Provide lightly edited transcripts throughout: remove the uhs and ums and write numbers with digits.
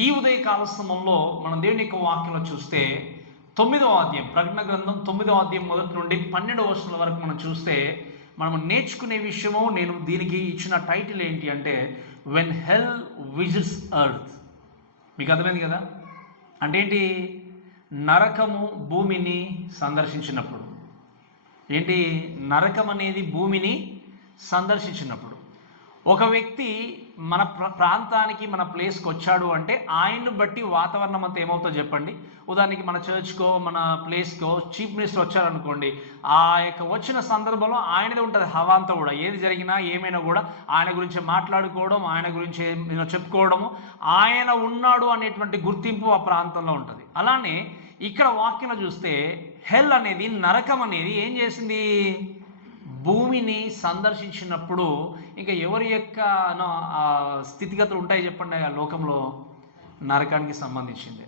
ఈ ఉదయకాల సమయంలో మనం దేవుని యొక్క వాక్యంలో చూస్తే 9వ అధ్యాయం, ప్రకటన గ్రంథం 9వ అధ్యాయం మొదటి నుండి 12వ వచనం వరకు మనం చూస్తే మనం నేర్చుకునే విషయము, నేను దీనికి ఇచ్చిన టైటిల్ ఏంటి అంటే వెన్ హెల్ విజిట్స్ ఎర్త్. మీకు అర్థమైంది కదా? అంటే ఏంటి? నరకము భూమిని సందర్శించినప్పుడు. ఏంటి? నరకం అనేది భూమిని సందర్శించినప్పుడు ఒక వ్యక్తి మన ప్రాంతానికి, మన ప్లేస్కి వచ్చాడు అంటే ఆయన్ను బట్టి వాతావరణం అంతా ఏమవుతుందో చెప్పండి. ఉదాహరణకి మన చర్చ్కో, మన ప్లేస్కో చీఫ్ మినిస్టర్ వచ్చారనుకోండి, ఆ యొక్క వచ్చిన సందర్భంలో ఆయనదే ఉంటుంది హవా అంతా కూడా. ఏది జరిగినా ఏమైనా కూడా ఆయన గురించి మాట్లాడుకోవడం, ఆయన గురించి చెప్పుకోవడము, ఆయన ఉన్నాడు అనేటువంటి గుర్తింపు ఆ ప్రాంతంలో ఉంటుంది. అలానే ఇక్కడ వాక్యంలో చూస్తే హెల్ అనేది, నరకం అనేది ఏం చేసింది? భూమిని సందర్శించినప్పుడు ఇంకా ఎవరి యొక్క స్థితిగతులు ఉంటాయి చెప్పండి ఆ లోకంలో? నరకానికి సంబంధించింది.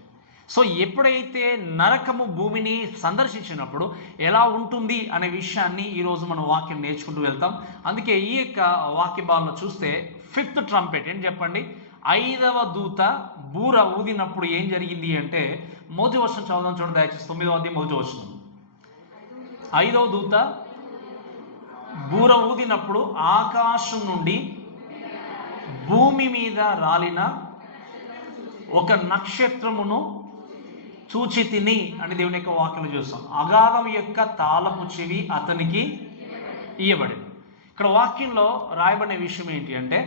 సో ఎప్పుడైతే నరకము భూమిని సందర్శించినప్పుడు ఎలా ఉంటుంది అనే విషయాన్ని ఈరోజు మనం వాక్యం నేర్చుకుంటూ వెళ్తాం. అందుకే ఈ యొక్క వాక్య భాగంలో చూస్తే 5th ట్రంపెట్ ఏంటి చెప్పండి? 5వ దూత బూర ఊదినప్పుడు ఏం జరిగింది అంటే, మొదటి వచనం చదువుదాం చూడండి దయచేసి. 9వ అధ్యాయం మొదటి వచనం. 5వ దూత బూర ఊదినప్పుడు ఆకాశం నుండి భూమి మీద రాలిన ఒక నక్షత్రమును చూచి తిని అని దేవుని యొక్క వాక్యం చూస్తాం. అగాధం యొక్క తాళపు చెవి అతనికి ఇయ్యబడింది. ఇక్కడ వాక్యంలో రాయబడిన విషయం ఏంటి అంటే,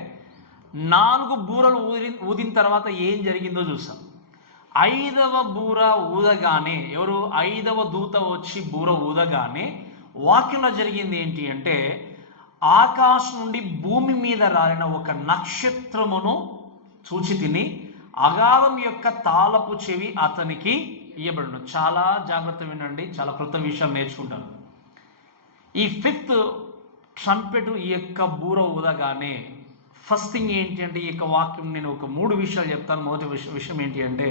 4 బూరలు ఊదిన తర్వాత ఏం జరిగిందో చూస్తాం. 5వ బూర ఊదగానే, ఎవరు? 5వ దూత వచ్చి బూర ఊదగానే వాక్యంలో జరిగింది ఏంటి అంటే, ఆకాశం నుండి భూమి మీద రాలిన ఒక నక్షత్రమును చూచి తిని అగాధం యొక్క తాళపు చెవి అతనికి ఇయ్యబడును. చాలా జాగ్రత్త వినండి, చాలా కొత్త విషయాలు నేర్చుకుంటాను. ఈ 5th ట్రంపెట్, ఈ యొక్క బూర ఊదగానే ఫస్ట్ థింగ్ ఏంటి అంటే, ఈ యొక్క వాక్యం నేను ఒక 3 విషయాలు చెప్తాను. మొదటి విషయం ఏంటి అంటే,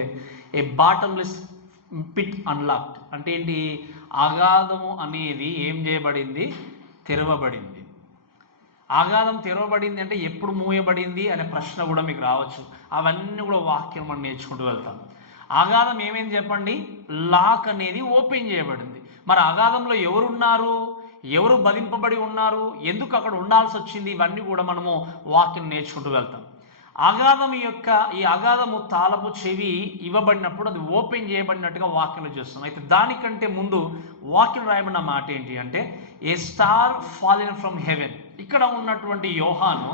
ఏ బాటమ్లెస్ పిట్ అన్లాక్డ్. అంటే ఏంటి? అగాధము అనేది ఏం చేయబడింది? తెరవబడింది. అగాధం తెరవబడింది అంటే ఎప్పుడు మూయబడింది అనే ప్రశ్న కూడా మీకు రావచ్చు. అవన్నీ కూడా వాక్యం మనం నేర్చుకుంటూ వెళ్తాం. అగాధం ఏమైంది చెప్పండి? లాక్ అనేది ఓపెన్ చేయబడింది. మరి అగాధంలో ఎవరున్నారు? ఎవరు బంధింపబడి ఉన్నారు? ఎందుకు అక్కడ ఉండాల్సి వచ్చింది? ఇవన్నీ కూడా మనము వాక్యం నేర్చుకుంటూ వెళ్తాం. అగాధం యొక్క ఈ అగాధము తాళపు చెవి ఇవ్వబడినప్పుడు అది ఓపెన్ చేయబడినట్టుగా వాక్యంలో చూస్తాం. అయితే దానికంటే ముందు వాక్యం రాయబడిన మాట ఏంటి అంటే, ఏ స్టార్ ఫాలిన్ ఫ్రమ్ హెవెన్. ఇక్కడ ఉన్నటువంటి యోహాను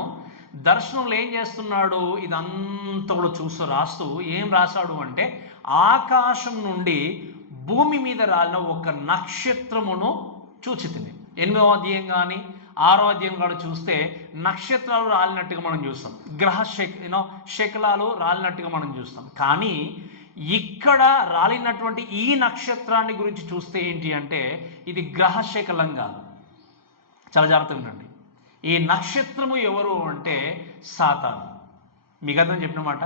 దర్శనంలో ఏం చేస్తున్నాడు? ఇదంతా కూడా చూస్తూ రాస్తూ ఏం రాశాడు అంటే, ఆకాశం నుండి భూమి మీద రాలిన ఒక నక్షత్రమును చూచితిని. 8వ అధ్యాయం కానీ 6వ అధ్యాయం కూడా చూస్తే నక్షత్రాలు రాలినట్టుగా మనం చూస్తాం. శకలాలు రాలినట్టుగా మనం చూస్తాం. కానీ ఇక్కడ రాలినటువంటి ఈ నక్షత్రాన్ని గురించి చూస్తే ఏంటి అంటే, ఇది గ్రహశకలం కాదు. చాలా జాగ్రత్తగా వినండి. ఈ నక్షత్రము ఎవరు అంటే సాతాను. మీకు అర్థం చెప్పిన మాట.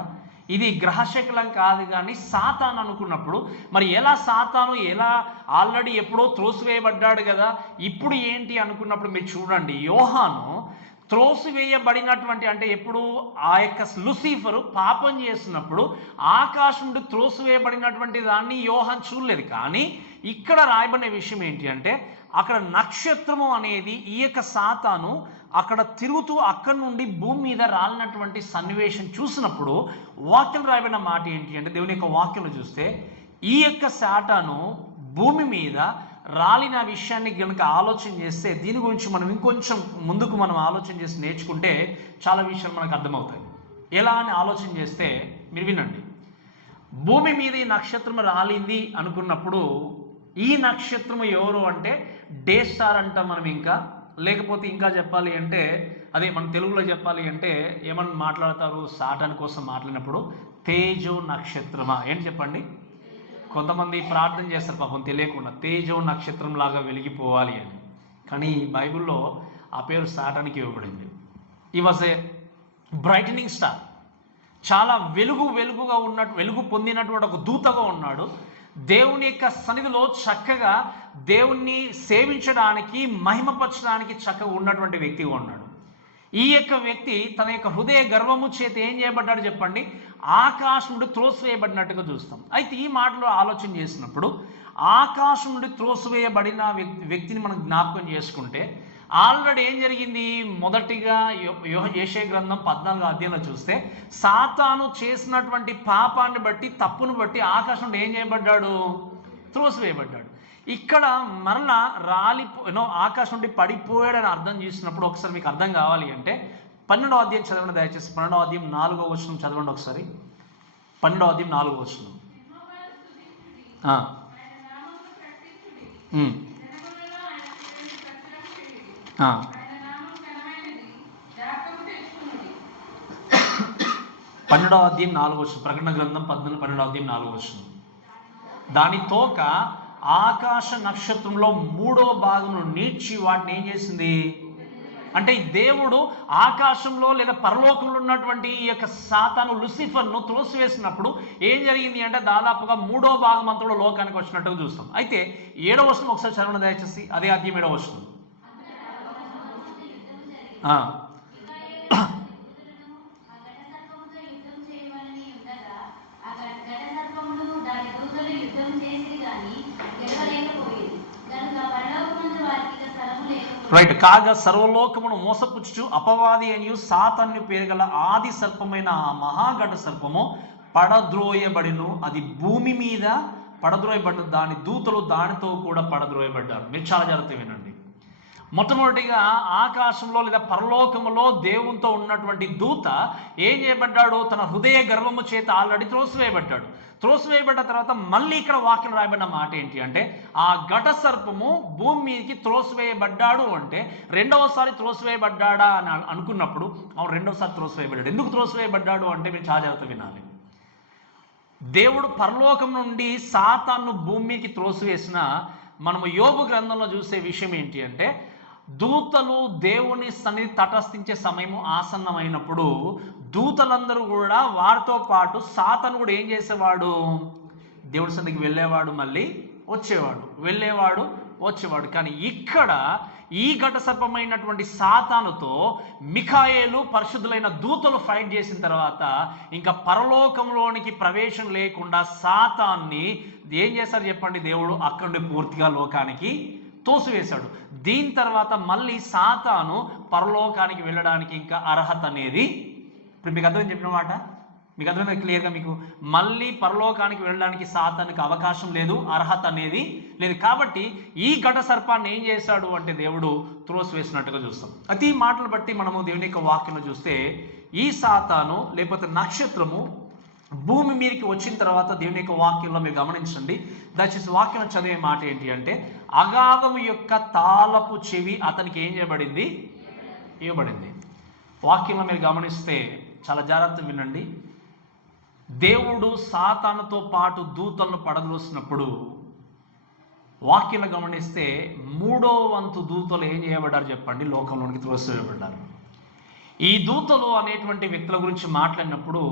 ఇది గ్రహశకలం కాదు, కానీ సాతాను అనుకున్నప్పుడు మరి ఎలా సాతాను ఎలా ఆల్రెడీ ఎప్పుడో త్రోసివేయబడ్డాడు కదా, ఇప్పుడు ఏంటి అనుకున్నప్పుడు మీరు చూడండి, యోహాను త్రోసివేయబడినటువంటి, అంటే ఎప్పుడు ఆ యొక్క లూసిఫరు పాపం చేసినప్పుడు ఆకాశం నుండి త్రోసివేయబడినటువంటి దాన్ని యోహాను చూడలేదు. కానీ ఇక్కడ రాయబడిన విషయం ఏంటి అంటే, అక్కడ నక్షత్రము అనేది ఈ యొక్క సాతాను అక్కడ తిరుగుతూ అక్కడి నుండి భూమి మీద రాలినటువంటి సన్నివేశం చూసినప్పుడు వాక్యం రాయబడిన మాట ఏంటి అంటే, దేవుని యొక్క వాక్యంలో చూస్తే ఈ యొక్క సాతాను భూమి మీద రాలిన విషయాన్ని కనుక ఆలోచన చేస్తే, దీని గురించి మనం ఇంకొంచెం ముందుకు మనం ఆలోచన చేసి నేర్చుకుంటే చాలా విషయాలు మనకు అర్థమవుతాయి. ఎలా అని ఆలోచన చేస్తే మీరు వినండి. భూమి మీద ఈ నక్షత్రం రాలింది అనుకున్నప్పుడు ఈ నక్షత్రము ఎవరు అంటే డే స్టార్ అంటాం మనం. ఇంకా లేకపోతే ఇంకా చెప్పాలి అంటే, అదే మన తెలుగులో చెప్పాలి అంటే ఏమని మాట్లాడతారు? సాటాన్ కోసం మాట్లాడినప్పుడు తేజో నక్షత్రమా ఏంటి చెప్పండి? కొంతమంది ప్రార్థన చేస్తారు పాపం తెలియకుండా, తేజో నక్షత్రం లాగా వెలిగిపోవాలి అని. కానీ బైబిల్లో ఆ పేరు సాటానికి ఇవ్వబడింది. ఈ వాజ్ ఏ బ్రైటనింగ్ స్టార్. చాలా వెలుగుగా ఉన్నట్టు, వెలుగు పొందినటువంటి ఒక దూతగా ఉన్నాడు. దేవుని యొక్క సన్నిధిలో చక్కగా దేవుణ్ణి సేవించడానికి, మహిమపరచడానికి చక్కగా ఉన్నటువంటి వ్యక్తిగా ఉన్నాడు. ఈ యొక్క వ్యక్తి తన యొక్క హృదయ గర్వము చేత ఏం చేయబడ్డాడు చెప్పండి? ఆకాశం నుండి త్రోసివేయబడినట్టుగా చూస్తాం. అయితే ఈ మాటలో ఆలోచన చేసినప్పుడు ఆకాశం నుండి త్రోసివేయబడిన వ్యక్తిని మనం జ్ఞాపకం చేసుకుంటే ఆల్రెడీ ఏం జరిగింది? మొదటిగా యెషయా గ్రంథం 14వ అధ్యాయంలో చూస్తే సాతాను చేసినటువంటి పాపాన్ని బట్టి, తప్పును బట్టి ఆకాశం నుండి ఏం చేయబడ్డాడు? త్రోసివేయబడ్డాడు. ఇక్కడ మరలా ఆకాశం నుండి పడిపోయాడని అర్థం చేసినప్పుడు ఒకసారి మీకు అర్థం కావాలి అంటే 12వ అధ్యాయం చదవండి దయచేసి. 12వ అధ్యాయం 4వ వచనం చదవండి ఒకసారి. 12వ అధ్యాయం 4వ వచనం. పన్నెండవ అధ్యాయం 4వ వచనం. ప్రకటన గ్రంథం 12వ అధ్యాయం 4వ వచనం. దాని తోక ఆకాశ నక్షత్రంలో 3వ భాగంలో నీడ్చి వాటిని ఏం చేసింది అంటే దేవుడు ఆకాశంలో లేదా పరలోకంలో ఉన్నటువంటి ఈ యొక్క సాతాను లూసిఫర్ను త్రోసివేసినప్పుడు ఏం జరిగింది అంటే దాదాపుగా 3వ భాగం అంతలో లోకానికి వచ్చినట్టుగా చూస్తాం. అయితే 7వ వచనం ఒకసారి చదవండి దయచేసి. అదే అధ్యాయం 7వ వచనం. రైట్. కాగా సర్వలోకమును మోసపుచ్చుచు అపవాది అని సాతాను పేరు గల ఆది సర్పమైన ఆ మహాఘట సర్పము పడద్రోయబడిను. అది భూమి మీద పడద్రోయబడిన దాని దూతలు దానితో కూడా పడద్రోయబడ్డారు. మీరు చాలా జాగ్రత్తగా వినండి. మొట్టమొదటిగా ఆకాశంలో లేదా పరలోకములో దేవునితో ఉన్నటువంటి దూత ఏం చేయబడ్డాడు? తన హృదయ గర్వము చేత ఆల్రెడీ త్రోసివేయబడ్డాడు. త్రోసివేయబడ్డ తర్వాత మళ్ళీ ఇక్కడ వాక్యం రాయబడిన మాట ఏంటి అంటే ఆ ఘట సర్పము భూమి మీదకి త్రోసివేయబడ్డాడు అంటే రెండవసారి త్రోసివేయబడ్డాడా అని అనుకున్నప్పుడు అవును, రెండవసారి త్రోసివేయబడ్డాడు. ఎందుకు త్రోసివేయబడ్డాడు అంటే మీరు చాలా జాగ్రత్తగా వినాలి. దేవుడు పరలోకం నుండి సాతాను భూమి మీదకి త్రోసివేసిన మనము యోబు గ్రంథంలో చూసే విషయం ఏంటి అంటే దూతలు దేవుని సన్నిధి తటస్థించే సమయము ఆసన్నమైనప్పుడు దూతలందరూ కూడా వారితో పాటు సాతాను కూడా ఏం చేసేవాడు? దేవుడి సన్నిధికి వెళ్ళేవాడు, మళ్ళీ వచ్చేవాడు, వెళ్ళేవాడు, వచ్చేవాడు. కానీ ఇక్కడ ఈ ఘట సర్పమైనటువంటి సాతానుతో మిఖాయేలు పరిశుద్ధులైన దూతలు ఫైట్ చేసిన తర్వాత ఇంకా పరలోకంలోనికి ప్రవేశం లేకుండా సాతాన్ని ఏం చేశారు చెప్పండి? దేవుడు అక్కడి నుండి పూర్తిగా లోకానికి తోసివేశాడు. దీని తర్వాత మళ్ళీ సాతాను పరలోకానికి వెళ్ళడానికి ఇంకా అర్హత అనేది, ఇప్పుడు మీకు అర్థం చెప్పిన మాట మీకు అర్థమైంది క్లియర్గా? మీకు మళ్ళీ పరలోకానికి వెళ్ళడానికి సాతానికి అవకాశం లేదు, అర్హత అనేది లేదు. కాబట్టి ఈ ఘట సర్పాన్ని ఏం చేశాడు అంటే దేవుడు త్రోసివేసినట్టుగా చూస్తాం. అతి మాటలు బట్టి మనము దేవుని యొక్క వాక్యంలో చూస్తే ఈ సాతాను లేకపోతే నక్షత్రము భూమి మీదకి వచ్చిన తర్వాత దేవుని యొక్క వాక్యంలో మీరు గమనించండి. దయచేసి వాక్యం చదివే మాట ఏంటి అంటే అగాధము యొక్క తాళపు చెవి అతనికి ఏం చేయబడింది? ఇవ్వబడింది. వాక్యంలో మీరు గమనిస్తే చాలా జాగ్రత్తగా వినండి. దేవుడు సాతానుతో పాటు దూతలను పడద్రోసినప్పుడు వాక్యంలో గమనిస్తే 3వ వంతు దూతలు ఏం చేయబడ్డారు చెప్పండి? లోకంలోనికి త్రోసివేయబడ్డారు. ఈ దూతలు అనేటువంటి వ్యక్తుల గురించి మాట్లాడినప్పుడు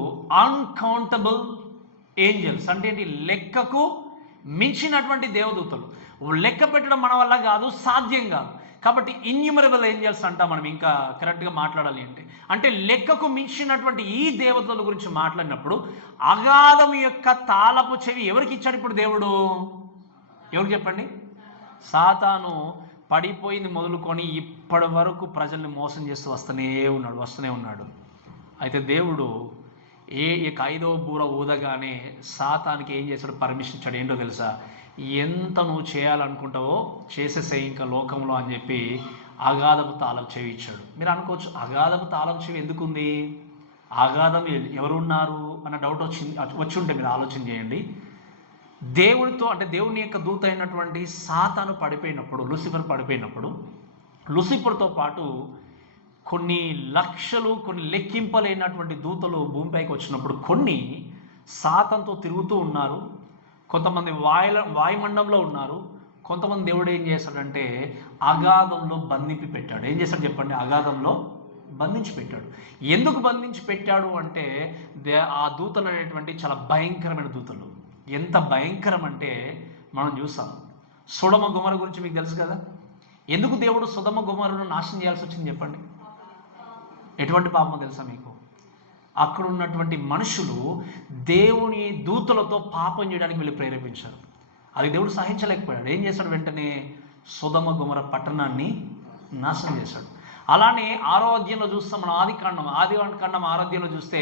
అన్కౌంటబుల్ ఏంజల్స్ అంటే ఏంటి? లెక్కకు మించినటువంటి దేవదూతలు. లెక్క పెట్టడం మన వల్ల కాదు, సాధ్యం కాదు. కాబట్టి ఇన్యూమరబుల్ ఏంజల్స్ అంటాం మనం, ఇంకా కరెక్ట్గా మాట్లాడాలి అంటే లెక్కకు మించినటువంటి ఈ దేవతల గురించి మాట్లాడినప్పుడు అగాధం యొక్క తాళపు చెవి ఎవరికి ఇచ్చాడు ఇప్పుడు దేవుడు? ఎవరికి చెప్పండి? సాతాను పడిపోయింది మొదలుకొని ఇప్పటి వరకు ప్రజల్ని మోసం చేస్తూ వస్తూనే ఉన్నాడు. అయితే దేవుడు ఇక 5వ బూర ఊదగానే సాతానికి ఏం చేశాడు? పర్మిషన్ ఇచ్చాడు. ఏంటో తెలుసా? ఎంత నువ్వు చేయాలనుకుంటావో చేసేసే ఇంకా లోకంలో అని చెప్పి అగాధపు తాళం చెవి ఇచ్చాడు. మీరు అనుకోవచ్చు అగాధపు తాళం చెవి ఎందుకుంది? అగాధం ఎవరున్నారు అన్న డౌట్ వచ్చి ఉంటే మీరు ఆలోచన చేయండి. దేవునితో అంటే దేవుని యొక్క దూత అయినటువంటి సాతాను పడిపోయినప్పుడు, లూసిఫర్ పడిపోయినప్పుడు, లూసిఫర్తో పాటు కొన్ని లక్షలు కొన్ని లెక్కింపలేనటువంటి దూతలు భూమిపైకి వచ్చినప్పుడు కొన్ని సాతానుతో తిరుగుతూ ఉన్నారు. కొంతమంది వాయుమండంలో ఉన్నారు. కొంతమంది దేవుడు ఏం చేశాడంటే అగాధంలో బంధించి పెట్టాడు. ఏం చేశాడు చెప్పండి? అగాధంలో బంధించి పెట్టాడు. ఎందుకు బంధించి పెట్టాడు అంటే ఆ దూతలు అనేటువంటి చాలా భయంకరమైన దూతలు. ఎంత భయంకరం అంటే మనం చూసాం. సొదొమ గొమొర్రా గురించి మీకు తెలుసు కదా. ఎందుకు దేవుడు సొదొమ గొమొర్రాను నాశనం చేయాల్సి వచ్చింది చెప్పండి? ఎటువంటి పాపమో తెలుసా మీకు? అక్కడ ఉన్నటువంటి మనుషులు దేవుని దూతలతో పాపం చేయడానికి వీళ్ళు ప్రేరేపించారు. అది దేవుడు సహించలేకపోయాడు. ఏం చేశాడు? వెంటనే సొదొమ గొమొర్రా పట్టణాన్ని నాశనం చేశాడు. అలానే 6వ అధ్యాయంలో చూస్తాం మనం, ఆదికాండం 6వ అధ్యాయంలో చూస్తే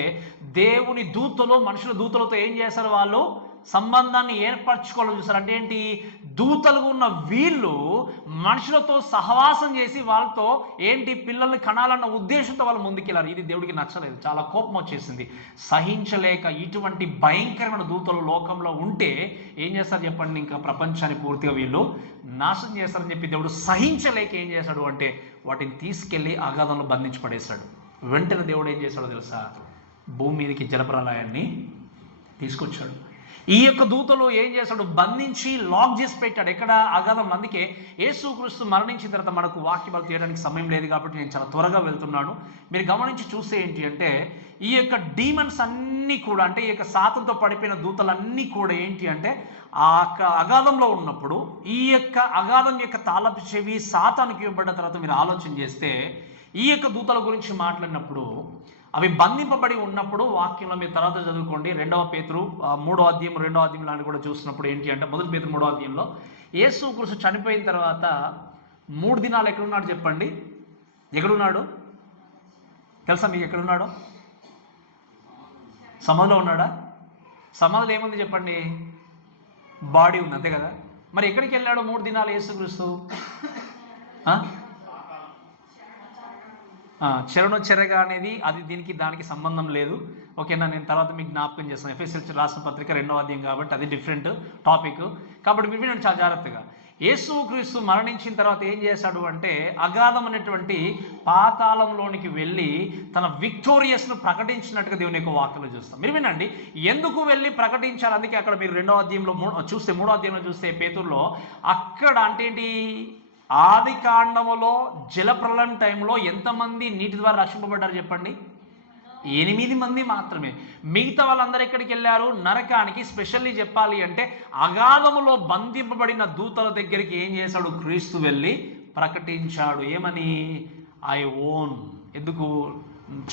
దేవుని దూతలు మనుషుల దూతలతో ఏం చేశారు? వాళ్ళు సంబంధాన్ని ఏర్పరచుకోవాలని చూస్తారు. అంటే ఏంటి? దూతలుగా ఉన్న వీళ్ళు మనుషులతో సహవాసం చేసి వాళ్ళతో ఏంటి పిల్లల్ని కనాలన్న ఉద్దేశంతో వాళ్ళు ముందుకెళ్ళారు. ఇది దేవుడికి నచ్చలేదు, చాలా కోపం వచ్చేసింది. సహించలేక ఇటువంటి భయంకరమైన దూతలు లోకంలో ఉంటే ఏం చేస్తారు చెప్పండి? ఇంకా ప్రపంచాన్ని పూర్తిగా వీళ్ళు నాశనం చేస్తారని చెప్పి దేవుడు సహించలేక ఏం చేశాడు అంటే వాటిని తీసుకెళ్ళి అగాధంలో బంధించి పడేశాడు. వెంటనే దేవుడు ఏం చేశాడో తెలుసా? భూమి మీదకి జలప్రలయాన్ని తీసుకొచ్చాడు. ఈ యొక్క దూతలు ఏం చేశాడు? బంధించి లాక్ చేసి పెట్టాడు. ఎక్కడ? అగాధం. అందుకే యేసుక్రీస్తు మరణించిన తర్వాత మనకు వాక్యాలు తీయడానికి సమయం లేదు కాబట్టి నేను చాలా త్వరగా వెళ్తున్నాను. మీరు గమనించి చూస్తే ఏంటి అంటే ఈ యొక్క డీమన్స్ అన్నీ కూడా, అంటే ఈ యొక్క సాతంతో పడిపోయిన దూతలన్నీ కూడా ఏంటి అంటే ఆ అగాధంలో ఉన్నప్పుడు ఈ యొక్క అగాధం యొక్క తాళపు చెవి సాతానికి ఇవ్వబడిన తర్వాత మీరు ఆలోచన చేస్తే ఈ యొక్క దూతల గురించి మాట్లాడినప్పుడు అవి బంధింపబడి ఉన్నప్పుడు వాక్యంలో మీరు తర్వాత చదువుకోండి. 2వ పేతురు 3వ అధ్యాయం 2వ అధ్యాయంలో కూడా చూసినప్పుడు ఏంటి అంటే 1 పేతురు 3వ అధ్యాయంలో యేసుక్రీస్తు చనిపోయిన తర్వాత 3 దినాలు ఎక్కడున్నాడు చెప్పండి? ఎక్కడున్నాడు తెలుసా మీకు? ఎక్కడున్నాడు? సమాధిలో ఉన్నాడా? సమాధిలో ఏముంది చెప్పండి? బాడీ ఉంది, అంతే కదా. మరి ఎక్కడికి వెళ్ళాడు 3 దినాలు యేసుక్రీస్తు? చెరగా అనేది అది దానికి సంబంధం లేదు. ఓకేనా? నేను తర్వాత మీకు జ్ఞాపకం చేస్తాను. ఎఫెసీయులకు రాసిన పత్రిక 2వ అధ్యాయం కాబట్టి అది డిఫరెంట్ టాపిక్. కాబట్టి మీరు వినండి చాలా జాగ్రత్తగా. యేసుక్రీస్తు మరణించిన తర్వాత ఏం చేశాడు అంటే అగాధం అనేటువంటి పాతాళంలోనికి వెళ్ళి తన విక్టోరియస్ను ప్రకటించినట్టుగా దేవుని యొక్క వాక్యంలో చూస్తాం. మీరు వినండి, ఎందుకు వెళ్ళి ప్రకటించాలి? అందుకే అక్కడ మీరు 2వ అధ్యాయంలో చూస్తే 3వ అధ్యాయంలో చూస్తే పేతురులో అక్కడ అంటే ఏంటి? ఆదికాండములో జలప్రలయం టైంలో ఎంతమంది నీటి ద్వారా రక్షింపబడ్డారు చెప్పండి? 8 మంది మాత్రమే. మిగతా వాళ్ళందరూ ఎక్కడికి వెళ్ళారు? నరకానికి. స్పెషల్లీ చెప్పాలి అంటే అగాధములో బంధింపబడిన దూతల దగ్గరికి ఏం చేశాడు? క్రీస్తు వెళ్ళి ప్రకటించాడు. ఏమని? ఐ ఓన్, ఎందుకు?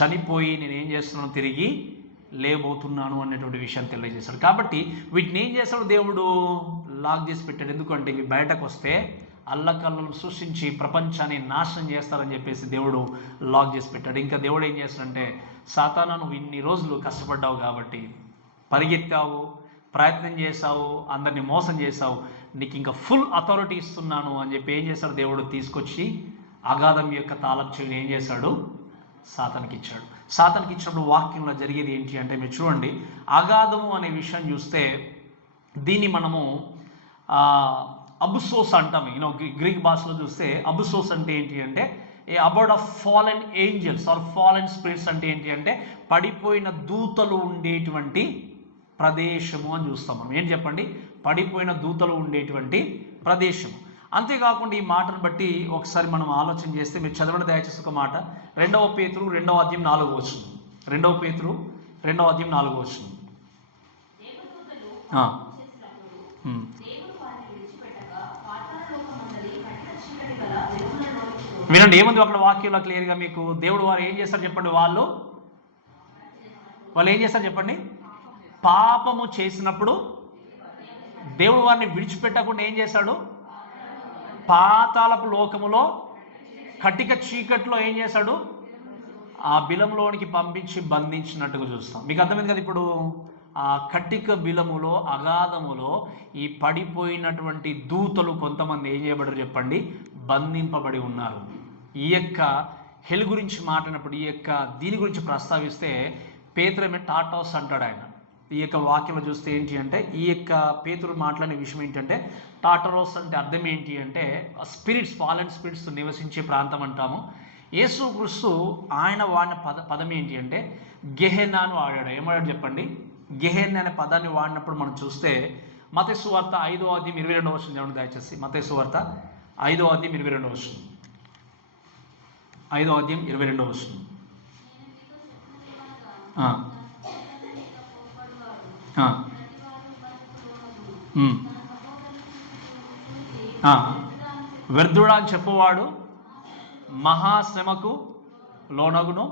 చనిపోయి నేను ఏం చేస్తున్నాను? తిరిగి లేబోతున్నాను అనేటువంటి విషయాన్ని తెలియజేశాడు. కాబట్టి వీటిని ఏం చేశాడు? దేవుడు లాక్ చేసి పెట్టాడు. ఎందుకంటే ఇవి బయటకు వస్తే అల్లకల్లను సృష్టించి ప్రపంచాన్ని నాశనం చేస్తారని చెప్పేసి దేవుడు లాక్ చేసి పెట్టాడు. ఇంకా దేవుడు ఏం చేస్తాడంటే సాతానా, నువ్వు ఇన్ని రోజులు కష్టపడ్డావు కాబట్టి, పరిగెత్తావు, ప్రయత్నం చేశావు, అందరినీ మోసం చేశావు, నీకు ఇంకా ఫుల్ అథారిటీ ఇస్తున్నాను అని చెప్పి ఏం చేశాడు? దేవుడు తీసుకొచ్చి అగాధం యొక్క తాళపు చెవిని ఏం చేశాడు? సాతానికి ఇచ్చాడు. సాతానికి ఇచ్చినప్పుడు వాక్యంలో జరిగేది ఏంటి అంటే మీరు చూడండి, అగాధము అనే విషయం చూస్తే దీన్ని మనము అబుసోస్ అంటాం. గ్రీక్ భాషలో చూస్తే అబుసోస్ అంటే ఏంటి అంటే about of fallen angels or fallen spirits అంటే ఏంటి అంటే పడిపోయిన దూతలు ఉండేటువంటి ప్రదేశము అని చూస్తాం మనం. ఏం చెప్పండి? పడిపోయిన దూతలు ఉండేటువంటి ప్రదేశం. అంతేకాకుండా ఈ మాటను బట్టి ఒకసారి మనం ఆలోచన చేస్తే మీరు చదవడం దయచేసి ఒక మాట, 2వ పేతురు 2వ అధ్యాయం 4వ వచనం. 2వ పేతురు 2వ అధ్యాయం 4వ వచనం. వినండి ఏముంది అక్కడ వాక్యంలో క్లియర్గా మీకు. దేవుడు వారు ఏం చేస్తారు చెప్పండి? వాళ్ళు ఏం చేస్తారు చెప్పండి? పాపము చేసినప్పుడు దేవుడు వారిని విడిచిపెట్టకుండా ఏం చేశాడు? పాతాళపు లోకములో కటిక చీకట్లో ఏం చేశాడు? ఆ బిలంలోనికి పంపించి బంధించినట్టుగా చూస్తాం. మీకు అర్థమైంది కదా ఇప్పుడు? ఆ కటిక బిలములో అగాధములో ఈ పడిపోయినటువంటి దూతలు కొంతమంది ఏం చేయబడరు చెప్పండి? బంధింపబడి ఉన్నారు. ఈ యొక్క హెల్ గురించి మాట్లాడినప్పుడు ఈ యొక్క దీని గురించి ప్రస్తావిస్తే పేతురు టాటాస్ అంటాడు ఆయన. ఈ యొక్క వాక్యంలో చూస్తే ఏంటి అంటే ఈ యొక్క పేతురు మాట్లాడిన విషయం ఏంటంటే టాటరోస్ అంటే అర్థం ఏంటి అంటే స్పిరిట్స్, ఫాలెన్ స్పిరిట్స్ నివసించే ప్రాంతం అంటాము. యేసుక్రీస్తు ఆయన వాడిన పదం ఏంటి అంటే గెహెన్నాను వాడాడు. ఏమాడాడు చెప్పండి? గెహెన్నా అనే పదాన్ని వాడినప్పుడు మనం చూస్తే మత్తయి సువార్త 5వ అధ్యాయం 22వ వచనం చూడండి దయచేసి. మత్తయి సువార్త 5వ అధ్యాయం 22వ వచనం. 5వ అధ్యాయం 22వ వచనం. వ్యర్థుడా అని చెప్పువాడు మహాశ్రమకు లోనగును.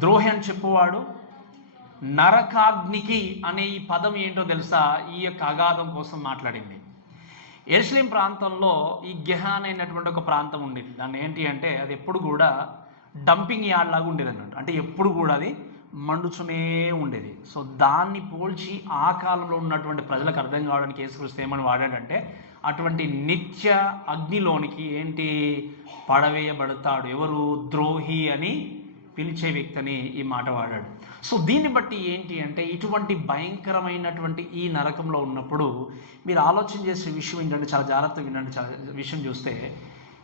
ద్రోహి అని చెప్పువాడు, నరకాగ్నికి అనే ఈ పదం ఏంటో తెలుసా? ఈ యొక్క అగాధం కోసం మాట్లాడింది. యెరూషలేం ప్రాంతంలో ఈ గెహాన్ అయినటువంటి ఒక ప్రాంతం ఉండేది. దాన్ని ఏంటి అంటే అది ఎప్పుడు కూడా డంపింగ్ యార్డ్ లాగా ఉండేది అన్నట్టు. అంటే ఎప్పుడు కూడా అది మండుచునే ఉండేది. సో దాన్ని పోల్చి ఆ కాలంలో ఉన్నటువంటి ప్రజలకు అర్థం కావడానికి యేసుక్రీస్తు ఏమని వాడాడంటే అటువంటి నిత్య అగ్నిలోనికి ఏంటి పడవేయబడతాడు. ఎవరు? ద్రోహి అని పిలిచే వ్యక్తిని ఈ మాట వాడాడు. సో దీన్ని బట్టి ఏంటి అంటే ఇటువంటి భయంకరమైనటువంటి ఈ నరకంలో ఉన్నప్పుడు మీరు ఆలోచన చేసే విషయం ఏంటంటే, చాలా జాగ్రత్తగా వినండి. చాలా విషయం చూస్తే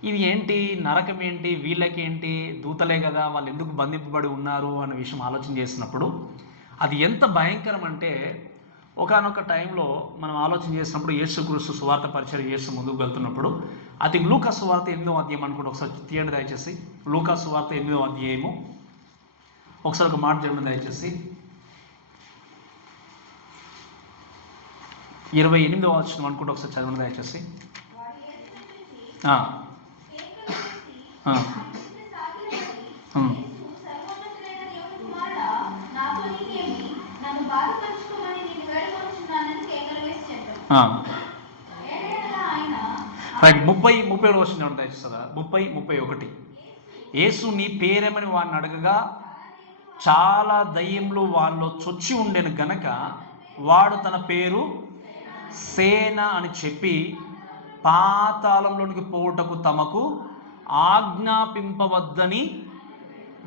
ఇది ఏంటి, నరకం ఏంటి, వీళ్ళకేంటి, దూతలే కదా, వాళ్ళు ఎందుకు బంధింపబడి ఉన్నారు అనే విషయం ఆలోచన చేసినప్పుడు అది ఎంత భయంకరం అంటే, ఒకానొక టైంలో మనం ఆలోచన చేసినప్పుడు యేసుక్రీస్తు సువార్త పరిచయం యేసు ముందుకు వెళ్తున్నప్పుడు అది లూకా సువార్త 8వ అధ్యాయం అనుకుంటే ఒకసారి తీయండి దయచేసి. లూకా సువార్త 8వ అధ్యాయము ఒకసారి ఒక మాట చెప్పండి దయచేసి. 28వ వచనం అనుకుంటే ఒకసారి చదవండి దయచేసి. రైట్, 30 వచనం దయచేస్తారా? 30-31. యేసు నీ పేరేమని వాడిని అడగగా చాలా దయ్యములు వాళ్ళలో చొచ్చి ఉండెను గనక వాడు తన పేరు సేన అని చెప్పి పాతాళంలోనికి పోవుటకు తమకు ఆజ్ఞాపింపవద్దని.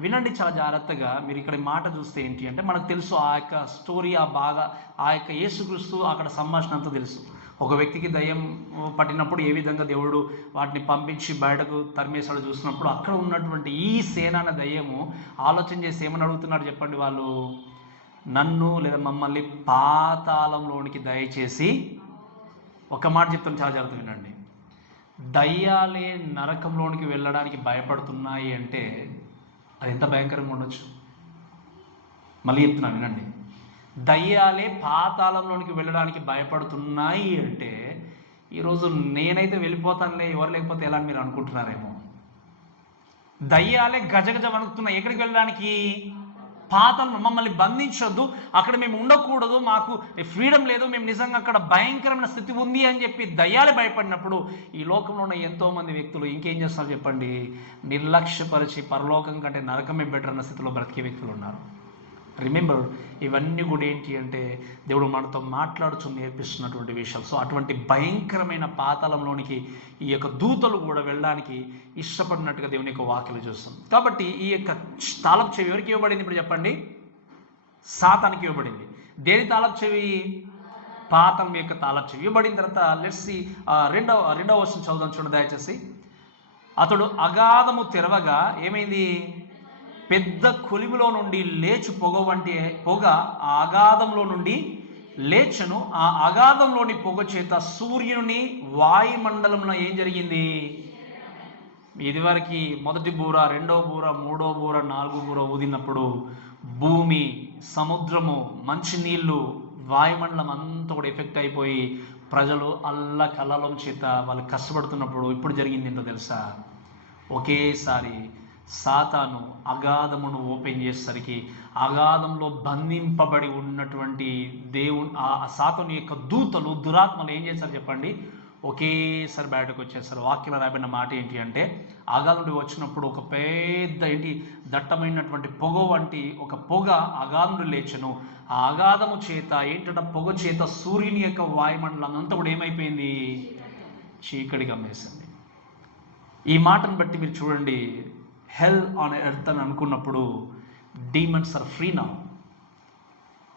వినండి చాలా జాగ్రత్తగా. మీరు ఇక్కడ మాట చూస్తే ఏంటి అంటే మనకు తెలుసు ఆ యొక్క స్టోరీ, ఆ యొక్క యేసుక్రీస్తు అక్కడ సంభాషణ అంతా తెలుసు. ఒక వ్యక్తికి దయ్యం పట్టినప్పుడు ఏ విధంగా దేవుడు వాటిని పంపించి బయటకు తరిమేశాడు చూసినప్పుడు అక్కడ ఉన్నటువంటి ఈ సేన అనే దయ్యము ఆలోచన చేసి ఏమని అడుగుతున్నాడు చెప్పండి? వాళ్ళు నన్ను లేదా మమ్మల్ని పాతాళంలోనికి దయచేసి, ఒక మాట చెప్తాను చాలా జాగ్రత్తగా వినండి. దయ్యాలే నరకంలోనికి వెళ్ళడానికి భయపడుతున్నాయి అంటే అది ఎంత భయంకరంగా ఉండొచ్చు. మళ్ళీ చెప్తున్నా వినండి. దయ్యాలే పాతాళంలోనికి వెళ్ళడానికి భయపడుతున్నాయి అంటే ఈరోజు నేనైతే వెళ్ళిపోతానులే, ఎవరు లేకపోతే ఎలా అని మీరు అనుకుంటున్నారేమో. దయ్యాలే గజగజ వణుకుతున్నాయి. ఎక్కడికి వెళ్ళడానికి? పాతాళం. మమ్మల్ని బంధించొద్దు, అక్కడ మేము ఉండకూడదు, మాకు ఫ్రీడమ్ లేదు, మేము నిజంగా అక్కడ భయంకరమైన స్థితి ఉంది అని చెప్పి దయ్యాలే భయపడినప్పుడు ఈ లోకంలో ఉన్న ఎంతోమంది వ్యక్తులు ఇంకేం చేస్తున్నారు చెప్పండి? నిర్లక్ష్యపరిచి పరలోకం కంటే నరకమే బెటర్ అన్న స్థితిలో బ్రతికే వ్యక్తులు ఉన్నారు. రిమెంబర్, ఇవన్నీ కూడా ఏంటి అంటే దేవుడు మనతో మాట్లాడుచు నేర్పిస్తున్నటువంటి విషయాలు. సో అటువంటి భయంకరమైన పాతాళంలోనికి ఈ యొక్క దూతలు కూడా వెళ్ళడానికి ఇష్టపడినట్టుగా దేవుని యొక్క వాక్యలు చూస్తాం. కాబట్టి ఈ యొక్క తాళపు చెవి ఎవరికి ఇవ్వబడింది ఇప్పుడు చెప్పండి? సాతానికి ఇవ్వబడింది. దేని తాళపు చెవి? పాతాళం యొక్క తాళపు చెవి ఇవ్వబడిన తర్వాత లెట్స్ సీ రెండవ వచనం చదువుదాం చూడండి దయచేసి. అతడు అగాధము తెరవగా ఏమైంది? పెద్ద కొలిమిలో నుండి లేచు పొగ వంటి పొగ ఆ అగాధంలో నుండి లేచను. ఆ అగాధంలోని పొగ చేత సూర్యుని వాయుమండలంలో ఏం జరిగింది? ఇదివరకు మొదటి బూర, రెండవ బూర, మూడో బూర, 4వ బూర ఊదినప్పుడు భూమి, సముద్రము, మంచినీళ్ళు, వాయుమండలం అంతా కూడా ఎఫెక్ట్ అయిపోయి ప్రజలు కల్లోలం చేత వాళ్ళు కష్టపడుతున్నప్పుడు ఇప్పుడు జరిగింది ఏంటో తెలుసా? ఒకేసారి సాతాను అగాధమును ఓపెన్ చేసేసరికి అగాధంలో బంధింపబడి ఉన్నటువంటి ఆ సాతాను యొక్క దూతలు, దురాత్మలు ఏం చేశారు చెప్పండి? ఒకేసారి బయటకు వచ్చేస్తారు. వాక్యంలో రాబడిన మాట ఏంటి అంటే అగాధం నుండి వచ్చినప్పుడు ఒక పెద్ద దట్టమైనటువంటి పొగ వంటి ఒక పొగ అగాధం లేచను. ఆ అగాధము చేత ఏంటంటే పొగ చేత సూర్యుని యొక్క వాయుమండలం అంతా కూడా ఏమైపోయింది? చీకటిగా గమ్మేసింది. ఈ మాటను బట్టి మీరు చూడండి, హెల్ ఆన్ ఎర్త్ అని అనుకున్నప్పుడు డీమన్స్ ఆర్ ఫ్రీ నౌ.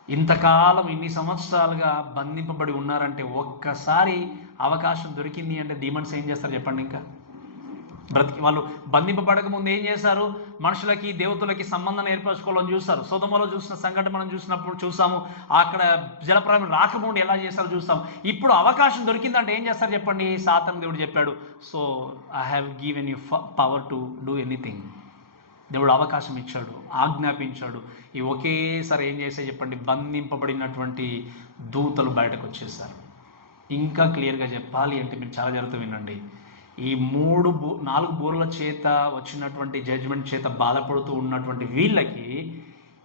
ఇంతకాలం ఇన్ని సంవత్సరాలుగా బంధింపబడి ఉన్నారంటే ఒక్కసారి అవకాశం దొరికింది అంటే డీమన్స్ ఏం చేస్తారు చెప్పండి? ఇంకా వాళ్ళు బంధింపబడక ముందు ఏం చేశారు? మనుషులకి దేవతలకి సంబంధం ఏర్పరచుకోవాలని చూస్తారు. సొదొమలో చూసిన సంఘటన మనం చూసాము. అక్కడ జలప్రలయం రాకముందు ఎలా చేస్తారో చూస్తాము. ఇప్పుడు అవకాశం దొరికిందంటే ఏం చేస్తారు చెప్పండి? సాతాను దేవుడు చెప్పాడు, so I have given you power to do anything. దేవుడు అవకాశం ఇచ్చాడు, ఆజ్ఞాపించాడు. ఈ ఒకేసారి ఏం చేసే చెప్పండి? బంధింపబడినటువంటి దూతలు బయటకు వచ్చేసారు. ఇంకా క్లియర్గా చెప్పాలి అంటే మీరు చాలా జాగ్రత్తగా వినండి. ఈ 4 బూరల చేత వచ్చినటువంటి జడ్జిమెంట్ చేత బాధపడుతూ ఉన్నటువంటి వీళ్ళకి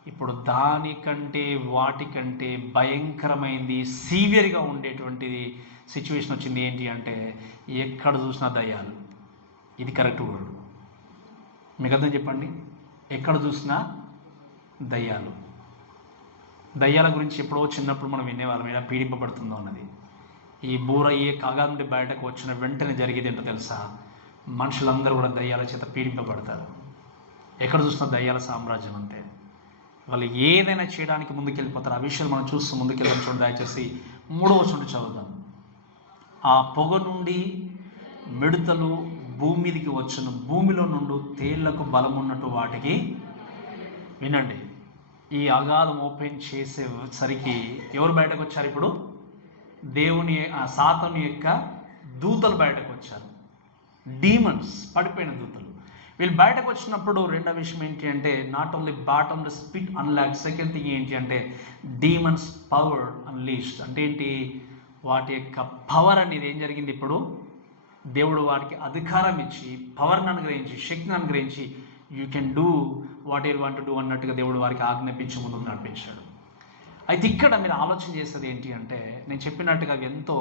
ఇప్పుడు దానికంటే వాటికంటే భయంకరమైంది సీవియర్గా ఉండేటువంటిది సిచ్యువేషన్ వచ్చింది. ఏంటి అంటే ఎక్కడ చూసినా దయ్యాలు. ఇది కరెక్ట్ వర్డ్. మీకు అర్థం చెప్పండి. ఎక్కడ చూసినా దయ్యాలు. దయ్యాల గురించి ఎప్పుడో చిన్నప్పుడు మనం వినేవాళ్ళం, ఇలా పీడింపబడుతుందో అన్నది. ఈ బూర ఏ కాగా నుండి బయటకు వచ్చిన వెంటనే జరిగేది ఏంటో తెలుసా? మనుషులందరూ కూడా దయ్యాల చేత పీడింపబడతారు. ఎక్కడ చూసినా దయ్యాల సామ్రాజ్యం అంతే. వాళ్ళు ఏదైనా చేయడానికి ముందుకెళ్ళిపోతారు. ఆ విషయాలు మనం చూస్తూ ముందుకెళ్ళడం చూడండి. దయచేసి 3వ వచనం చదువుదాం. ఆ పొగ నుండి మిడతలు భూమి మీదకి వచ్చును, భూమిలో నుండి తేళ్లకు బలం ఉన్నట్టు వాటికి. వినండి, ఈ అగాధం ఓపెన్ చేసేసరికి ఎవరు బయటకు వచ్చారు? ఇప్పుడు దేవుని సాతాను యొక్క దూతలు బయటకు వచ్చారు. డీమన్స్, పడిపోయిన దూతలు. వీళ్ళు బయటకు వచ్చినప్పుడు రెండో విషయం ఏంటి అంటే not only bottom the spit unlock, second thing ఏంటి అంటే డీమన్స్ పవర్ అన్లీష్డ్. అంటే ఏంటి? వాటి యొక్క పవర్ అనేది ఏం జరిగింది? ఇప్పుడు దేవుడు వారికి అధికారం ఇచ్చి, పవర్ని అనుగ్రహించి, శక్తిని అనుగ్రహించి, you can do what ever want to do అన్నట్టుగా దేవుడు వారికి ఆజ్ఞాపించి ముందుకు నడిపించాడు. అయితే ఇక్కడ మీరు ఆలోచన చేసేది ఏంటి అంటే, నేను చెప్పినట్టుగా ఎంతో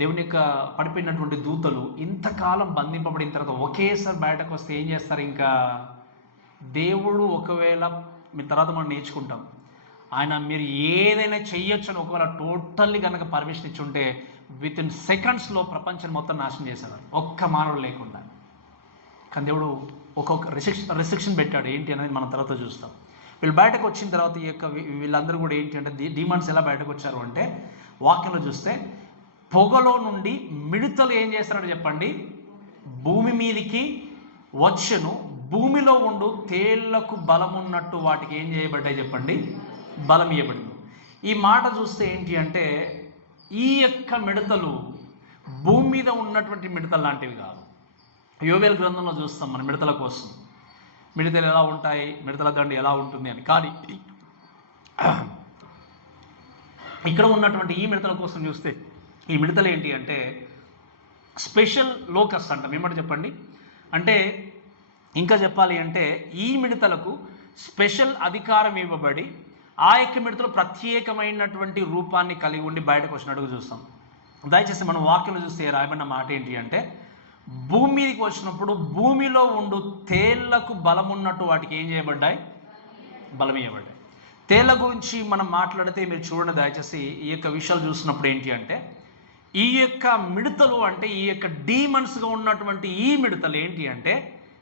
దేవుని యొక్క పడిపోయినటువంటి దూతలు ఇంతకాలం బంధింపబడిన తర్వాత ఒకేసారి బయటకు వస్తే ఏం చేస్తారు? ఇంకా దేవుడు ఒకవేళ మీ తర్వాత మనం నేర్చుకుంటాం, ఆయన మీరు ఏదైనా చెయ్యొచ్చు అని ఒకవేళ టోటల్లీ కనుక పర్మిషన్ ఇచ్చుంటే విత్ ఇన్ సెకండ్స్లో ప్రపంచాన్ని మొత్తం నాశనం చేసేవారు, ఒక్క మానవుడు లేకుండా. కానీ దేవుడు ఒక్కొక్క రెస్ట్రిక్షన్ పెట్టాడు. ఏంటి అనేది మనం తర్వాత చూస్తాం. వీళ్ళు బయటకు వచ్చిన తర్వాత ఈ యొక్క వీళ్ళందరూ కూడా ఏంటి అంటే డీమన్స్ ఎలా బయటకు వచ్చారు అంటే వాక్యంలో చూస్తే పొగలో నుండి మిడతలు ఏం చేస్తారో చెప్పండి, భూమి మీదికి వచ్చెను, భూమిలో ఉండు తేళ్లకు బలం ఉన్నట్టు వాటికి ఏం చేయబడ్డాయి చెప్పండి? బలం ఇవ్వబడింది. ఈ మాట చూస్తే ఏంటి అంటే ఈ యొక్క మిడతలు భూమి మీద ఉన్నటువంటి మిడతలు లాంటివి కాదు. యోవేలు గ్రంథంలో చూస్తాం మన మిడతల కోసం, మిడతలు ఎలా ఉంటాయి, మిడతల దండి ఎలా ఉంటుంది అని. కానీ ఇక్కడ ఉన్నటువంటి ఈ మిడతల కోసం చూస్తే ఈ మిడతలు ఏంటి అంటే స్పెషల్ లోకస్ అంటాం. ఏమంటే చెప్పండి? అంటే ఇంకా చెప్పాలి అంటే ఈ మిడతలకు స్పెషల్ అధికారం ఇవ్వబడి ఆ యొక్క మిడతలు ప్రత్యేకమైనటువంటి రూపాన్ని కలిగి ఉండి బయటకు వచ్చినట్టుగా చూస్తాం. దయచేసి మనం వాక్యంలో చూస్తే రాయబడిన మాట ఏంటి అంటే భూమి మీదకి వచ్చినప్పుడు భూమిలో ఉండు తేళ్లకు బలం ఉన్నట్టు వాటికి ఏం చేయబడ్డాయి? బలం ఇవ్వబడ్డాయి. తేళ్ల గురించి మనం మాట్లాడితే మీరు చూడండి దయచేసి ఈ యొక్క విషయాలు చూసినప్పుడు ఏంటి అంటే ఈ యొక్క మిడతలు అంటే ఈ యొక్క డీమన్స్గా ఉన్నటువంటి ఈ మిడతలు ఏంటి అంటే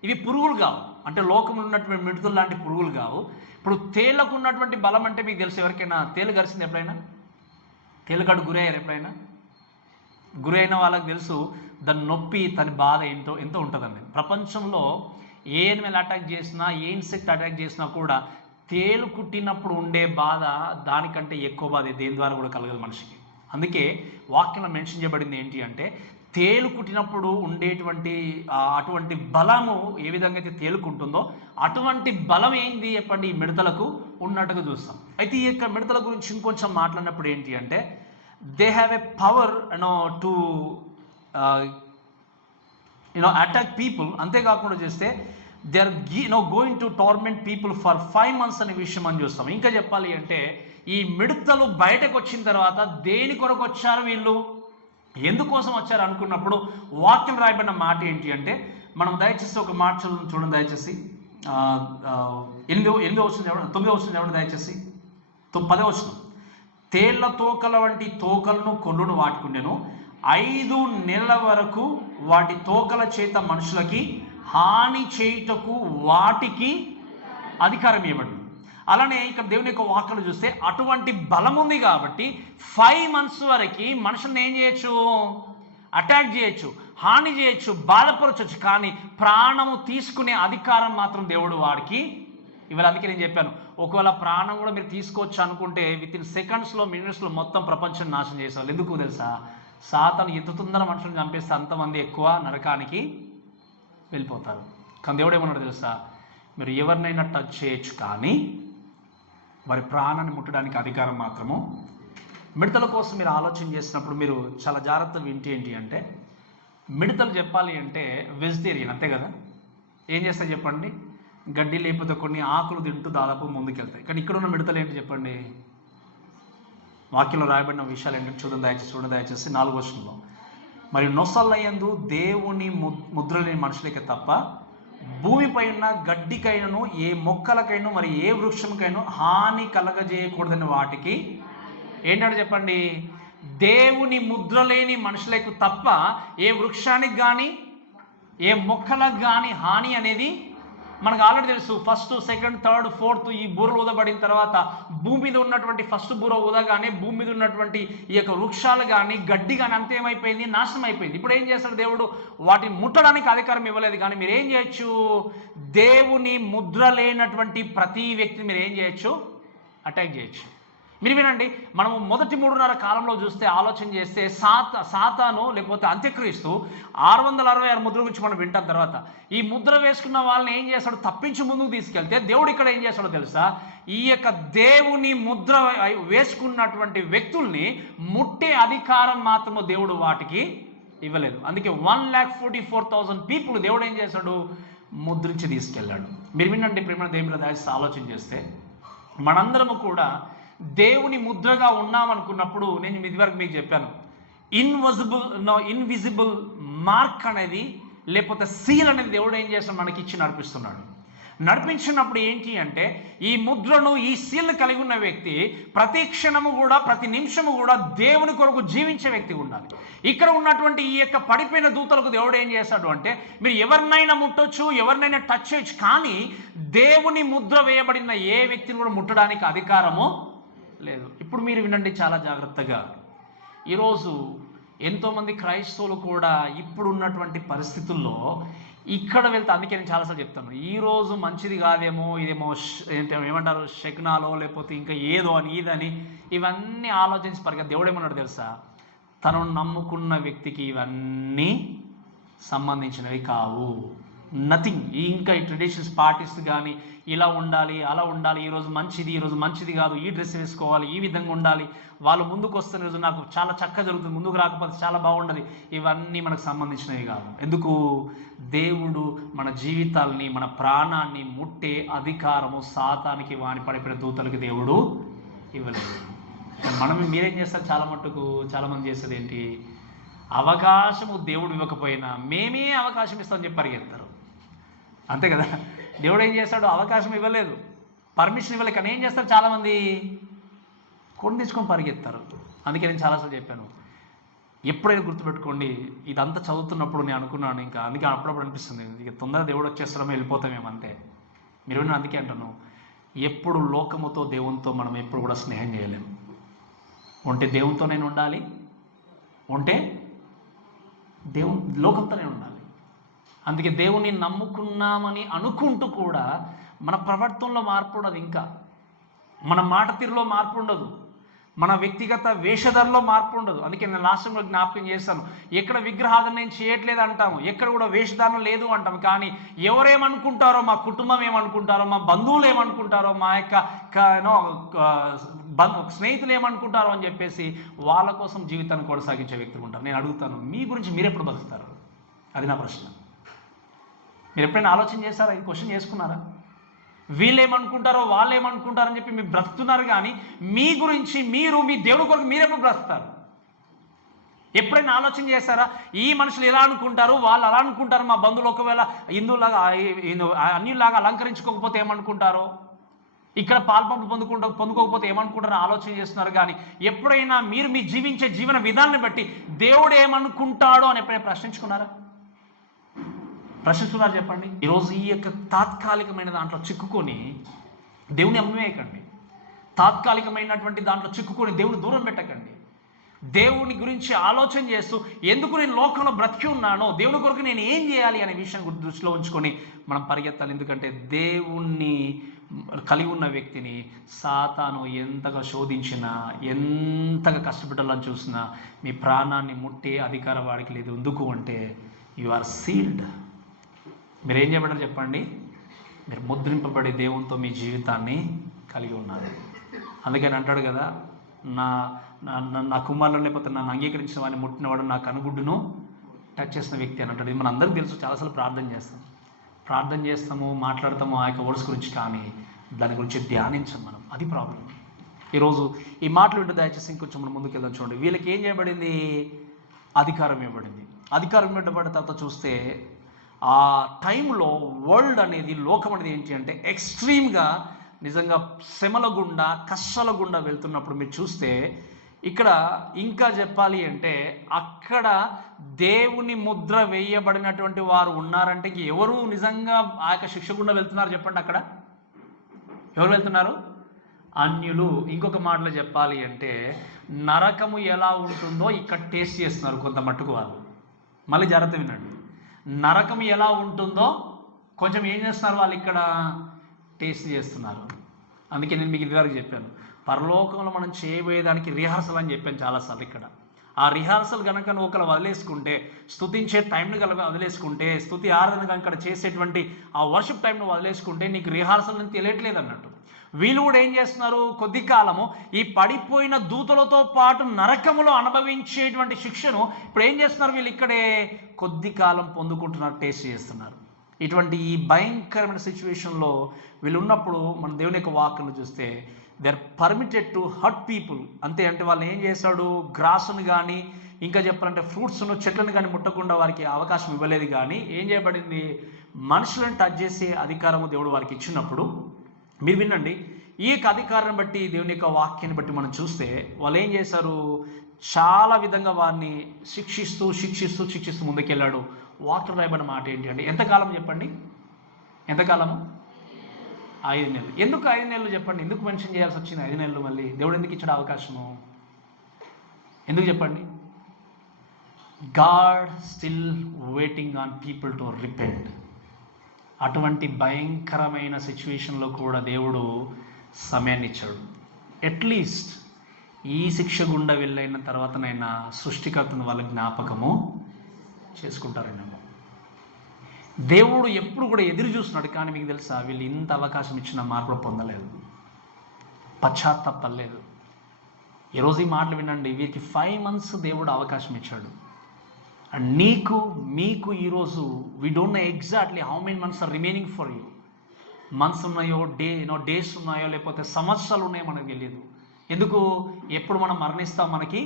ఇవి పురుగులు కావు. అంటే లోకంలో ఉన్నటువంటి మిడతలు లాంటి పురుగులు కావు. ఇప్పుడు తేళ్లకు ఉన్నటువంటి బలం అంటే మీకు తెలుసు. ఎవరికైనా తేలు గరిచింది ఎప్పుడైనా? తేలుగాడు గురయ్యారు ఎప్పుడైనా? గురైన వాళ్ళకి తెలుసు దాని నొప్పి, దాని బాధ ఎంతో ఉంటుందండి. ప్రపంచంలో ఏ ఎనిమల్ అటాక్ చేసినా, ఏ ఇన్సెక్ట్ అటాక్ చేసినా కూడా తేలు కుట్టినప్పుడు ఉండే బాధ దానికంటే ఎక్కువ బాధ దేని ద్వారా కూడా కలగదు మనిషికి. అందుకే వాక్యంలో మెన్షన్ చేయబడింది ఏంటి అంటే తేలు కుట్టినప్పుడు ఉండేటువంటి అటువంటి బలము ఏ విధంగా అయితే తేలుకుంటుందో అటువంటి బలం ఏంది చెప్పండి ఈ మిడతలకు ఉన్నట్టుగా చూస్తాం. అయితే ఈ యొక్క మిడతల గురించి ఇంకొంచెం మాట్లాడినప్పుడు ఏంటి అంటే they have a power to attack people. అంతేకాకుండా చేస్తే they are going to torment people for 5 months అనే విషయం అని చూస్తాం. ఇంకా చెప్పాలి అంటే ఈ మిడతలు బయటకు వచ్చిన తర్వాత దేని కొరకు వచ్చారు వీళ్ళు, ఎందుకోసం వచ్చారు అనుకున్నప్పుడు వాక్యం రాయబడిన మాట ఏంటి అంటే మనం దయచేసి ఒక మాట చూడండి దయచేసి 9వ వచనం దయచేసి 10వ వచనం. తేళ్ల తోకల వంటి తోకలను కొల్లును వాటికుండెను, 5 నెలల వరకు వాటి తోకల చేత మనుషులకి హాని చేయుటకు వాటికి అధికారం ఇవ్వబడింది. అలానే ఇక్కడ దేవుని యొక్క వాక్యలు చూస్తే అటువంటి బలం ఉంది కాబట్టి 5 months వరకు మనుషుల్ని ఏం చేయొచ్చు? అటాక్ చేయొచ్చు, హాని చేయొచ్చు, బాధపరచవచ్చు. కానీ ప్రాణము తీసుకునే అధికారం మాత్రం దేవుడు వాడికి ఇవాళ. అందుకే నేను చెప్పాను ఒకవేళ ప్రాణం కూడా మీరు తీసుకోవచ్చు అనుకుంటే విత్ ఇన్ సెకండ్స్లో, మినిట్స్లో మొత్తం ప్రపంచం నాశనం చేసేవాళ్ళు. ఎందుకు తెలుసా? సాతాను ఎంత తొందర మనుషులను చంపేస్తే అంతమంది ఎక్కువ నరకానికి వెళ్ళిపోతారు. కానీ దేవుడు ఏమన్నాడు తెలుసా? మీరు ఎవరినైనా టచ్ చేయొచ్చు కానీ వారి ప్రాణాన్ని ముట్టడానికి అధికారం మాత్రము. మిడతల కోసం మీరు ఆలోచన చేసినప్పుడు మీరు చాలా జాగ్రత్తగా వింటే ఏంటి అంటే మిడతలు చెప్పాలి అంటే వెజిటేరియన్, అంతే కదా. ఏం చేస్తాయి చెప్పండి? గడ్డి లేకపోతే కొన్ని ఆకులు తింటూ దాదాపు ముందుకెళ్తాయి. కానీ ఇక్కడ ఉన్న మిడతలు ఏంటి చెప్పండి? వాక్యంలో రాయబడిన విషయాలు ఏంటంటే చూడండి దయచేసి 4వ వచనంలో, మరియు నొసలయందు దేవుని ముద్ర లేని మనుషులకే తప్ప భూమిపై ఉన్న గడ్డికైనను ఏ మొక్కలకైనా మరి ఏ వృక్షంకైనా హాని కలగజేయకూడదని వాటికి ఏంటంటే చెప్పండి, దేవుని ముద్ర లేని మనుషులకు తప్ప ఏ వృక్షానికి కానీ ఏ మొక్కలకు కానీ హాని అనేది మనకు ఆల్రెడీ తెలుసు. ఫస్ట్, సెకండ్, థర్డ్, ఫోర్త్ ఈ బూరలు ఊదబడిన తర్వాత భూమి మీద ఉన్నటువంటి ఫస్ట్ బూర ఊదగానే భూమి మీద ఉన్నటువంటి ఈ యొక్క వృక్షాలు కానీ గడ్డి కానీ అంత ఏమైపోయింది? నాశనం అయిపోయింది. ఇప్పుడు ఏం చేస్తాడు దేవుడు? వాటిని ముట్టడానికి అధికారం ఇవ్వలేదు. కానీ మీరు ఏం చేయొచ్చు? దేవుని ముద్ర లేనటువంటి ప్రతి వ్యక్తిని మీరు ఏం చేయొచ్చు? అటాక్ చేయొచ్చు. మీరు వినండి, మనము మొదటి 3.5 కాలంలో చూస్తే, ఆలోచన చేస్తే సాతాను లేకపోతే అంత్యక్రీస్తు 666 ముద్ర గురించి మనం వింటాం. తర్వాత ఈ ముద్ర వేసుకున్న వాళ్ళని ఏం చేస్తాడు? తప్పించి ముందుకు తీసుకెళ్తే దేవుడు ఇక్కడ ఏం చేస్తాడో తెలుసా? ఈ యొక్క దేవుని ముద్ర వేసుకున్నటువంటి వ్యక్తుల్ని ముట్టే అధికారం మాత్రము దేవుడు వాటికి ఇవ్వలేదు. అందుకే 1,44,000 పీపుల్ దేవుడు ఏం చేశాడు? ముద్రించి తీసుకెళ్ళాడు. మీరు వినండి ప్రేమ దేవుని దయచేసి ఆలోచన చేస్తే, మనందరము కూడా దేవుని ముద్రగా ఉన్నామనుకున్నప్పుడు, నేను ఇదివరకు మీకు చెప్పాను, ఇన్విజిబుల్ మార్క్ అనేది లేకపోతే సీల్ అనేది దేవుడు ఏం చేస్తాడు? మనకి ఇచ్చి నడిపిస్తున్నాడు. నడిపించినప్పుడు ఏంటి అంటే, ఈ ముద్రను ఈ సీల్ని కలిగి ఉన్న వ్యక్తి ప్రతి క్షణము కూడా ప్రతి నిమిషము కూడా దేవుని కొరకు జీవించే వ్యక్తి ఉండాలి. ఇక్కడ ఉన్నటువంటి ఈ యొక్క పడిపోయిన దూతలకు దేవుడు ఏం చేశాడు అంటే, మీరు ఎవరినైనా ముట్టొచ్చు, ఎవరినైనా టచ్ చేయొచ్చు, కానీ దేవుని ముద్ర వేయబడిన ఏ వ్యక్తిని కూడా ముట్టడానికి అధికారము లేదు. ఇప్పుడు మీరు వినండి చాలా జాగ్రత్తగా. ఈరోజు ఎంతోమంది క్రైస్తవులు కూడా ఇప్పుడు ఉన్నటువంటి పరిస్థితుల్లో ఇక్కడ వెళ్తే, అందుకే నేను చాలాసార్లు చెప్తాను, ఈరోజు మంచిది కాదేమో, ఇదేమో ఏమంటారు శకునాలో లేకపోతే ఇంకా ఏదో అని ఇదని ఇవన్నీ ఆలోచించి పరిగా దేవుడు ఏమన్నాడు తెలుసా? తను నమ్ముకున్న వ్యక్తికి ఇవన్నీ సంబంధించినవి కావు. నథింగ్. ఇంకా ఈ ట్రెడిషన్స్ పాటిస్తూ కానీ ఇలా ఉండాలి అలా ఉండాలి, ఈరోజు మంచిది కాదు, ఈ డ్రెస్ వేసుకోవాలి, ఈ విధంగా ఉండాలి, వాళ్ళు ముందుకు వస్తున్న రోజు నాకు చాలా చక్కగా జరుగుతుంది, ముందుకు రాకపోతే చాలా బాగుండదు, ఇవన్నీ మనకు సంబంధించినవి కాదు. ఎందుకు? దేవుడు మన జీవితాల్ని మన ప్రాణాన్ని ముట్టే అధికారము సాతానికి వాని పడిపోయిన దూతలకి దేవుడు ఇవ్వలేదు. మీరేం చేస్తారు? చాలామంది చేసేది ఏంటి? అవకాశము దేవుడు ఇవ్వకపోయినా మేమే అవకాశం ఇస్తామని చెప్పి పరిగెత్తారు, అంతే కదా. దేవుడు ఏం చేస్తాడు? అవకాశం ఇవ్వలేదు, పర్మిషన్ ఇవ్వలేదు, కానీ ఏం చేస్తారు? చాలామంది కొని తెచ్చుకొని పరిగెత్తారు. అందుకే నేను చాలాసార్లు చెప్పాను, ఎప్పుడైనా గుర్తుపెట్టుకోండి, ఇదంతా చదువుతున్నప్పుడు నేను అనుకున్నాను, ఇంకా అందుకే అప్పుడప్పుడు అనిపిస్తుంది ఇక తొందరగా దేవుడు వచ్చేస్తామో వెళ్ళిపోతామేమో అంతే. మీరు అందుకే అంటాను, ఎప్పుడు లోకముతో దేవునితో మనం ఎప్పుడు కూడా స్నేహం చేయలేము. ఉంటే దేవునితో నేను ఉండాలి, ఉంటే లోకంతోనే ఉండాలి. అందుకే దేవుని నమ్ముకున్నామని అనుకుంటూ కూడా మన ప్రవర్తనలో మార్పు ఉండదు, ఇంకా మన మాట తీరులో మార్పు ఉండదు, మన వ్యక్తిగత వేషధారణలో మార్పు ఉండదు. అందుకే నేను లాస్ట్ టైంలో జ్ఞాపకం చేస్తాను, ఎక్కడ విగ్రహాధన నేను చేయట్లేదు అంటాము, ఎక్కడ కూడా వేషధారణ లేదు అంటాము, కానీ ఎవరేమనుకుంటారో, మా కుటుంబం ఏమనుకుంటారో, మా బంధువులు ఏమనుకుంటారో, మా యొక్క స్నేహితులు ఏమనుకుంటారో అని చెప్పేసి వాళ్ళ కోసం జీవితాన్ని కొనసాగించే వ్యక్తులు ఉంటారు. నేను అడుగుతాను, మీ గురించి మీరు ఎప్పుడు బతుకుతారు? అది నా ప్రశ్న. మీరు ఎప్పుడైనా ఆలోచన చేస్తారా? ఇది క్వశ్చన్ చేసుకున్నారా? వీళ్ళు ఏమనుకుంటారో వాళ్ళు ఏమనుకుంటారని చెప్పి మీరు బ్రతుకుతున్నారు, కానీ మీ గురించి మీరు మీ దేవుడి కొరకు మీరెప్పుడు బ్రతుకుతారు? ఎప్పుడైనా ఆలోచన చేస్తారా? ఈ మనుషులు ఎలా అనుకుంటారు, వాళ్ళు అలా అనుకుంటారు, మా బంధువులు ఒకవేళ హిందువులాగా అన్యులాగా అలంకరించుకోకపోతే ఏమనుకుంటారో, ఇక్కడ పాల్పంపు పొందుకోకపోతే ఏమనుకుంటారో ఆలోచన చేస్తున్నారు. కానీ ఎప్పుడైనా మీరు మీ జీవించే జీవన విధానాన్ని బట్టి దేవుడు ఏమనుకుంటాడో అని ఎప్పుడైనా ప్రశ్నించుకున్నారా? చెప్పండి. ఈరోజు ఈ యొక్క తాత్కాలికమైన దాంట్లో చిక్కుకొని దేవుని అమ్మేయకండి, తాత్కాలికమైనటువంటి దాంట్లో చిక్కుకొని దేవుని దూరం పెట్టకండి. దేవుని గురించి ఆలోచన చేస్తూ ఎందుకు నేను లోకంలో బ్రతికి ఉన్నానో, దేవుని కొరకు నేను ఏం చేయాలి అనే విషయాన్ని దృష్టిలో ఉంచుకొని మనం పరిగెత్తాలి. ఎందుకంటే దేవుణ్ణి కలిగి ఉన్న వ్యక్తిని సాతాను ఎంతగా శోధించినా, ఎంతగా కష్టపెట్టాలని చూసినా మీ ప్రాణాన్ని ముట్టే అధికారం వాడికి లేదు. ఎందుకు అంటే యు ఆర్ సీల్డ్. మీరేం చేయబడ్డారు చెప్పండి? మీరు ముద్రింపబడి దేవునితో మీ జీవితాన్ని కలిగి ఉన్నారు. అందుకని అంటాడు కదా, నా కుమారులు లేకపోతే నన్ను అంగీకరించిన వాడిని ముట్టినవాడు నా కనుగుడ్డును టచ్ చేసిన వ్యక్తి అని అంటాడు. ఇది మన అందరికీ తెలుసు. చాలాసార్లు ప్రార్థన చేస్తాము, మాట్లాడతాము ఆ యొక్క వర్డ్స్ గురించి, కానీ దాని గురించి ధ్యానించం మనం. అది ప్రాబ్లం. ఈరోజు ఈ మాటలు వింటూ దయచేసి ఇంకొంచెం మనం ముందుకు వెళ్దాం. చూడండి, వీళ్ళకి ఏం చేయబడింది? అధికారం ఇవ్వబడింది. అధికారం ఇవ్వబడిన తర్వాత చూస్తే ఆ టైంలో వరల్డ్ అనేది, లోకం అనేది ఏంటి అంటే ఎక్స్ట్రీమ్గా నిజంగా శ్రమల గుండా, కష్టాల గుండా వెళ్తున్నప్పుడు మీరు చూస్తే ఇక్కడ ఇంకా చెప్పాలి అంటే అక్కడ దేవుని ముద్ర వేయబడినటువంటి వారు ఉన్నారంటే ఎవరు నిజంగా ఆ యొక్క శిక్ష గుండా వెళ్తున్నారు చెప్పండి? అక్కడ ఎవరు వెళ్తున్నారు? అన్యులు. ఇంకొక మాటలో చెప్పాలి అంటే నరకము ఎలా ఉంటుందో ఇక్కడ టేస్ట్ చేస్తున్నారు కొంత మట్టుకు వాళ్ళు. మళ్ళీ జాగ్రత్త వినండి, నరకం ఎలా ఉంటుందో కొంచెం ఏం చేస్తున్నారు వాళ్ళు? ఇక్కడ టేస్ట్ చేస్తున్నారు. అందుకే నేను మీకు ఇదివరకు చెప్పాను, పరలోకంలో మనం చేయబోయేదానికి రిహార్సల్ అని చెప్పాను చాలాసార్లు. ఇక్కడ ఆ రిహార్సల్ కనుక నువ్వు ఒకరు వదిలేసుకుంటే, స్తుతించే టైంను కనుక వదిలేసుకుంటే, స్తుతి ఆరాధన కనుక చేసేటువంటి ఆ వర్షిప్ టైంను వదిలేసుకుంటే నీకు రిహార్సల్ అని తెలియట్లేదు అన్నట్టు. వీళ్ళు కూడా ఏం చేస్తున్నారు? కొద్ది కాలము ఈ పడిపోయిన దూతలతో పాటు నరకములో అనుభవించేటువంటి శిక్షను ఇప్పుడు ఏం చేస్తున్నారు? వీళ్ళు ఇక్కడే కొద్ది కాలం పొందుకుంటున్నారు, టేస్ట్ చేస్తున్నారు. ఇటువంటి ఈ భయంకరమైన సిచ్యువేషన్లో వీళ్ళు ఉన్నప్పుడు మన దేవుని యొక్క వాక్యను చూస్తే they are permitted to hurt people. అంతే. అంటే వాళ్ళు ఏం చేశాడు? గ్రాస్ను కానీ ఇంకా చెప్పాలంటే ఫ్రూట్స్ను, చెట్లను కానీ ముట్టకుండా వారికి అవకాశం ఇవ్వలేదు. కానీ ఏం చేయబడింది? మనుషులను టచ్ చేసే అధికారము దేవుడు వారికి ఇచ్చినప్పుడు మీరు వినండి, ఈ యొక్క అధికారాన్ని బట్టి, దేవుని యొక్క వాక్యాన్ని బట్టి మనం చూస్తే వాళ్ళు ఏం చేశారు? చాలా విధంగా వారిని శిక్షిస్తూ ముందుకెళ్ళాడు. వాక్యం రాయబడిన మాట ఏంటి అంటే ఎంతకాలం చెప్పండి? ఎంతకాలము? 5 నెలలు. ఎందుకు 5 నెలలు చెప్పండి? ఎందుకు మెన్షన్ చేయాల్సి వచ్చింది 5 నెలలు? మళ్ళీ దేవుడు ఎందుకు ఇచ్చాడు అవకాశము? ఎందుకు చెప్పండి? God still waiting on people to repent. అటువంటి భయంకరమైన సిచ్యువేషన్లో కూడా దేవుడు సమయాన్ని ఇచ్చాడు. అట్లీస్ట్ ఈ శిక్ష గుండా వెళ్ళైన తర్వాతనైనా సృష్టికర్తను వాళ్ళ జ్ఞాపకము చేసుకుంటారేమో. దేవుడు ఎప్పుడు కూడా ఎదురు చూస్తున్నాడు. కానీ మీకు తెలుసా, వీళ్ళు ఇంత అవకాశం ఇచ్చిన మార్పులు పొందలేదు, పశ్చాత్తాపలేదు. ఈరోజు ఈ మాటలు వినండి, వీరికి 5 months దేవుడు అవకాశం ఇచ్చాడు. అండ్ మీకు ఈరోజు we don't know exactly how many months or remaining for you. Months ఉన్నాయో, డేస్ ఉన్నాయో, లేకపోతే సంవత్సరాలు ఉన్నాయో మనకు తెలియదు. ఎందుకు? ఎప్పుడు మనం మరణిస్తాం మనకి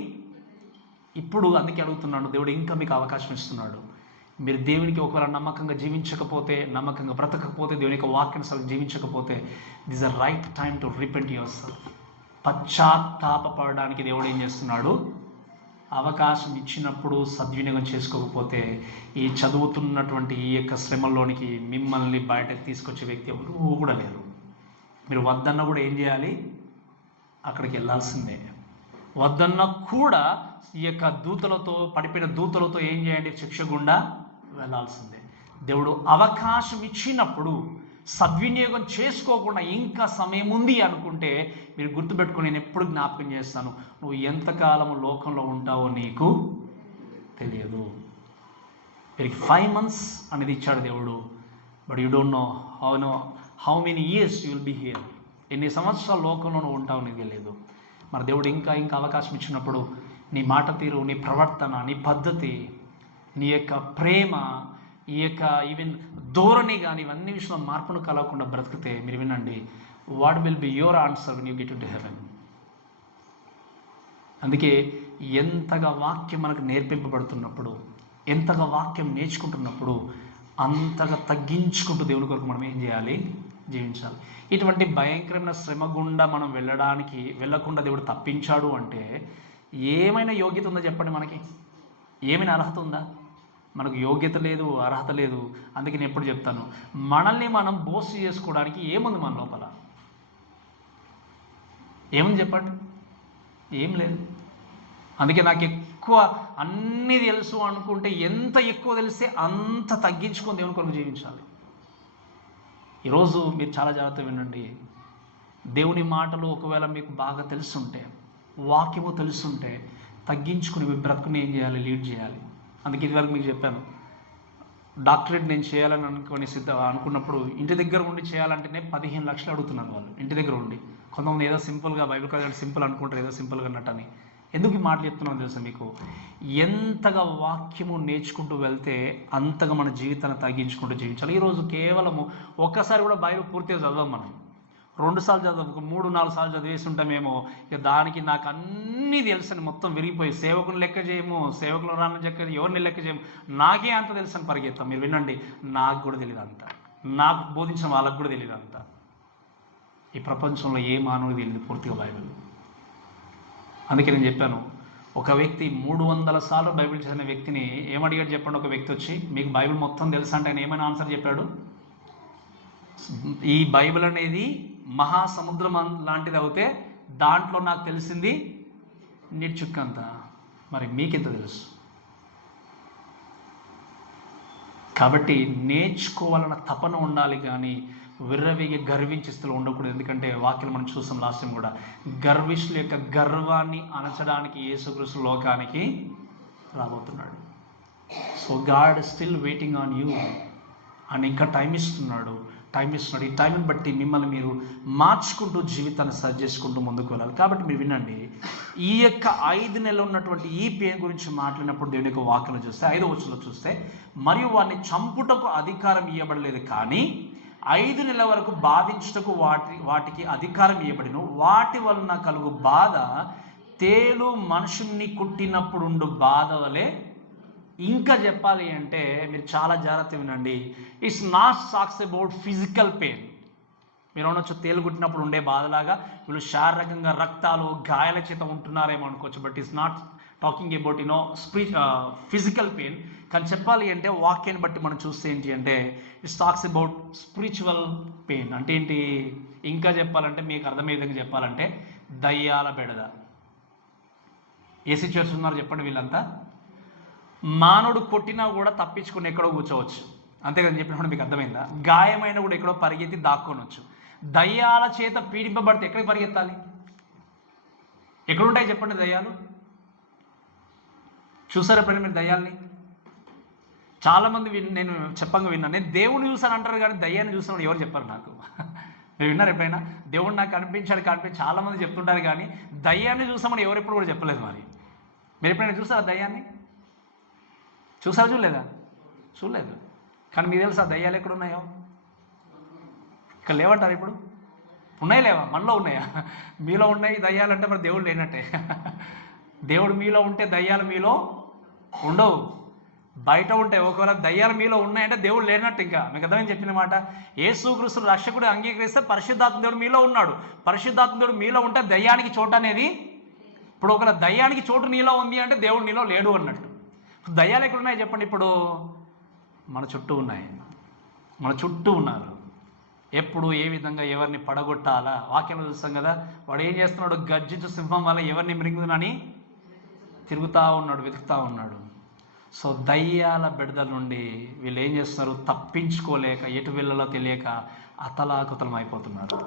ఇప్పుడు. అందుకే అడుగుతున్నాడు, దేవుడు ఇంకా మీకు అవకాశం ఇస్తున్నాడు. మీరు దేవునికి ఒకవేళ నమ్మకంగా జీవించకపోతే, నమ్మకంగా బ్రతకపోతే, దేవుని యొక్క వాక్యాన్ని జీవించకపోతే, this are right time to repent yourself. పశ్చాత్తాపడడానికి దేవుడు ఏం చేస్తున్నాడు? అవకాశం ఇచ్చినప్పుడు సద్వినియోగం చేసుకోకపోతే ఈ చదువుతున్నటువంటి ఈ యొక్క శ్రమల్లోనికి మిమ్మల్ని బయటకు తీసుకొచ్చే వ్యక్తి ఎవరు కూడా లేరు. మీరు వద్దన్న కూడా ఏం చేయాలి? అక్కడికి వెళ్ళాల్సిందే. వద్దన్న కూడా ఈ యొక్క దూతలతో, పడిపోయిన దూతలతో ఏం చేయండి? శిక్ష గుండా వెళ్ళాల్సిందే. దేవుడు అవకాశం ఇచ్చినప్పుడు సద్వినియోగం చేసుకోకుండా ఇంకా సమయం ఉంది అనుకుంటే మీరు గుర్తుపెట్టుకుని, నేను ఎప్పుడు జ్ఞాపకం చేస్తాను, నువ్వు ఎంతకాలం లోకంలో ఉంటావో నీకు తెలియదు. వీరికి 5 months అనేది ఇచ్చాడు దేవుడు. But you don't know how many years you will be here. ఎన్ని సంవత్సరాల లోకంలో నువ్వు ఉంటావు నీకు తెలియదు. మన దేవుడు ఇంకా అవకాశం ఇచ్చినప్పుడు నీ మాట తీరు, నీ ప్రవర్తన, నీ పద్ధతి, నీ యొక్క ప్రేమ, ఈ యొక్క ఈవెన్ ధోరణి కానీ ఇవన్నీ విషయంలో మార్పును కలగకుండా బ్రతికితే మీరు వినండి, what will be your answer when you get to heaven. అందుకే ఎంతగా వాక్యం మనకు నేర్పింపబడుతున్నప్పుడు, ఎంతగా వాక్యం నేర్చుకుంటున్నప్పుడు అంతగా తగ్గించుకుంటూ దేవుని కొరకు మనం ఏం చేయాలి? జీవించాలి. ఇటువంటి భయంకరమైన శ్రమ గుండా మనం వెళ్ళకుండా దేవుడు తప్పించాడు అంటే ఏమైనా యోగ్యత ఉందా చెప్పండి? మనకి ఏమైనా అర్హత ఉందా? మనకు యోగ్యత లేదు, అర్హత లేదు. అందుకే నేను ఎప్పుడు చెప్తాను, మనల్ని మనం బోస్ట్ చేసుకోవడానికి ఏముంది మన లోపల? ఏముంది చెప్పండి? ఏం లేదు. అందుకే నాకు ఎక్కువ అన్నీ తెలుసు అనుకుంటే, ఎంత ఎక్కువ తెలిస్తే అంత తగ్గించుకొని దేవుని కొరకు జీవించాలి. ఈరోజు మీరు చాలా జాగ్రత్తగా వినండి. దేవుని మాటలు ఒకవేళ మీకు బాగా తెలుసుంటే, వాక్యము తెలుసుంటే, తగ్గించుకుని మీ బ్రతుకుని ఏం చేయాలి? లీడ్ చేయాలి. అందుకే ఇదివరకు మీకు చెప్పాను, డాక్టరేట్ నేను చేయాలని అనుకున్నప్పుడు ఇంటి దగ్గర ఉండి చేయాలంటేనే 15 లక్షలు అడుగుతున్నాను వాళ్ళు. ఇంటి దగ్గర ఉండి. కొంతమంది ఏదో సింపుల్గా బైబిల్ కాలేజ్ సింపుల్ అనుకుంటారు, ఏదో సింపుల్గా అన్నట్టని. ఎందుకు ఈ మాటలు చెప్తున్నాను తెలుసా మీకు? ఎంతగా వాక్యము నేర్చుకుంటూ వెళ్తే అంతగా మన జీవితాన్ని తగ్గించుకుంటూ జీవించాలి. ఈరోజు కేవలము ఒక్కసారి కూడా బైబిల్ పూర్తిగా చదవం. మనం 2 సార్లు చదవం, 3-4 సార్లు చదివేసి ఉంటామేమో. ఇక దానికి నాకు అన్నీ తెలుసని మొత్తం విరిగిపోయి సేవకుని లెక్క చేయము, సేవకులు రాని లెక్క, ఎవరిని లెక్క చేయము, నాకే అంత తెలుసని పరిగెత్తాం. మీరు వినండి, నాకు కూడా తెలియదు అంత, నాకు బోధించిన వాళ్ళకు కూడా తెలియదు అంత. ఈ ప్రపంచంలో ఏ మానవుడికి తెలియదు పూర్తిగా బైబిల్. అందుకే నేను చెప్పాను, ఒక వ్యక్తి 300 సార్లు బైబిల్ చదివిన వ్యక్తిని ఏమడిగాడు చెప్పండి? ఒక వ్యక్తి వచ్చి మీకు బైబిల్ మొత్తం తెలుసా అంటే ఆయన ఏమైనా ఆన్సర్ చెప్పాడు? ఈ బైబిల్ అనేది మహాసముద్రం లాంటిది అవుతే దాంట్లో నాకు తెలిసింది నీటి చుక్కంత, మరి మీకెంత తెలుసు? కాబట్టి నేర్చుకోవాలన్న తపన ఉండాలి, కానీ విర్రవీగి గర్వించే స్థితిలో ఉండకూడదు. ఎందుకంటే వాక్యం మనం చూసాం లాస్ట్ టైం కూడా, గర్విష్ఠుల యొక్క గర్వాన్ని అణచడానికి యేసుక్రీస్తు లోకానికి రాబోతున్నాడు. So God still waiting on you అని ఇంకా టైం ఇస్తున్నాడు. ఈ టైంని బట్టి మిమ్మల్ని మీరు మార్చుకుంటూ జీవితాన్ని సరి చేసుకుంటూ ముందుకు వెళ్ళాలి. కాబట్టి మీరు వినండి, ఈ యొక్క 5 నెలలు ఉన్నటువంటి ఈ పెయిన్ గురించి మాట్లాడినప్పుడు దేవుని యొక్క వాక్యం చూస్తే 5వ వచనంలో చూస్తే, మరియు వారిని చంపుటకు అధికారం ఇవ్వబడలేదు, కానీ 5 నెలల వరకు బాధించుటకు వాటికి అధికారం ఇవ్వబడిను. వాటి వలన కలుగు బాధ తేలు మనుషుల్ని కుట్టినప్పుడు బాధ వలె. ఇంకా చెప్పాలి అంటే మీరు చాలా జాగ్రత్త వినండి, it's not talks about physical pain. మీరు అనొచ్చు తేలు కుట్టినప్పుడు ఉండే బాధలాగా వీళ్ళు శారీరకంగా రక్తాలు గాయాల చేత ఉంటున్నారేమో అనుకోవచ్చు. But it's not talking about physical pain. కానీ చెప్పాలి అంటే వాక్యాన్ని బట్టి మనం చూస్తే ఏంటి అంటే it's talks about spiritual pain. అంటే ఏంటి? ఇంకా చెప్పాలంటే మీకు అర్థమయ్యే విధంగా చెప్పాలంటే దయ్యాల బెడద. ఏ సిచ్యువేషన్ ఉన్నారు చెప్పండి? వీళ్ళంతా మానవుడు కొట్టినా కూడా తప్పించుకుని ఎక్కడో కూర్చోవచ్చు, అంతేకాని చెప్పినప్పుడు మీకు అర్థమైందా? గాయమైన కూడా ఎక్కడో పరిగెత్తి దాక్కోనొచ్చు. దయ్యాల చేత పీడింపబడితే ఎక్కడికి పరిగెత్తాలి? ఎక్కడుంటాయి చెప్పండి దయ్యాలు? చూసారు ఎప్పుడైనా మీరు దయ్యాల్ని? చాలామంది నేను చెప్పంగా విన్నాను, నేను దేవుని చూసాను అంటారు కానీ దయ్యాన్ని చూసాను ఎవరు చెప్పారు నాకు. మీరు విన్నారు ఎప్పుడైనా? దేవుడు నాకు కనిపించాడు చాలామంది చెప్తుంటారు, కానీ దయ్యాన్ని చూసామని ఎవరు ఎప్పుడు కూడా చెప్పలేదు. మరి మీరు ఎప్పుడైనా చూసారా దయ్యాన్ని? చూసారా? చూడలేదు. కానీ మీకు తెలుసా దయ్యాలు ఎక్కడ ఉన్నాయో? ఇక్కడ లేవంటారు. ఇప్పుడు ఉన్నాయి లేవా? మనలో ఉన్నాయా? మీలో ఉన్నాయి దయ్యాలంటే మరి దేవుడు లేనట్టే. దేవుడు మీలో ఉంటే దయ్యాలు మీలో ఉండవు, బయట ఉంటాయి. ఒకవేళ దయ్యాలు మీలో ఉన్నాయంటే దేవుడు లేనట్టు. ఇంకా మీకు అర్థమని చెప్పిన మాట, యేసుక్రీస్తు రక్షకుడు అంగీకరిస్తే పరిశుద్ధాత్మ దేవుడు మీలో ఉన్నాడు. పరిశుద్ధాత్మ దేవుడు మీలో ఉంటే దయ్యానికి చోటు అనేది, ఇప్పుడు ఒకవేళ దయ్యానికి చోటు నీలో ఉంది అంటే దేవుడు నీలో లేడు అన్నట్టు. దయ్యాలు ఎక్కడున్నాయి చెప్పండి? ఇప్పుడు మన చుట్టూ ఉన్నాయి, మన చుట్టూ ఉన్నారు. ఎప్పుడు ఏ విధంగా ఎవరిని పడగొట్టాలా వాక్యంలో చూస్తాం కదా. వాడు ఏం చేస్తున్నాడు? గర్జించు సింహం వల్ల ఎవరిని మృంగునని తిరుగుతూ ఉన్నాడు, వెతుకుతూ ఉన్నాడు. సో దయ్యాల బెడద నుండి వీళ్ళు ఏం చేస్తున్నారు? తప్పించుకోలేక ఎటు వెళ్ళలో తెలియక అతలాకుతలం అయిపోతున్నారు.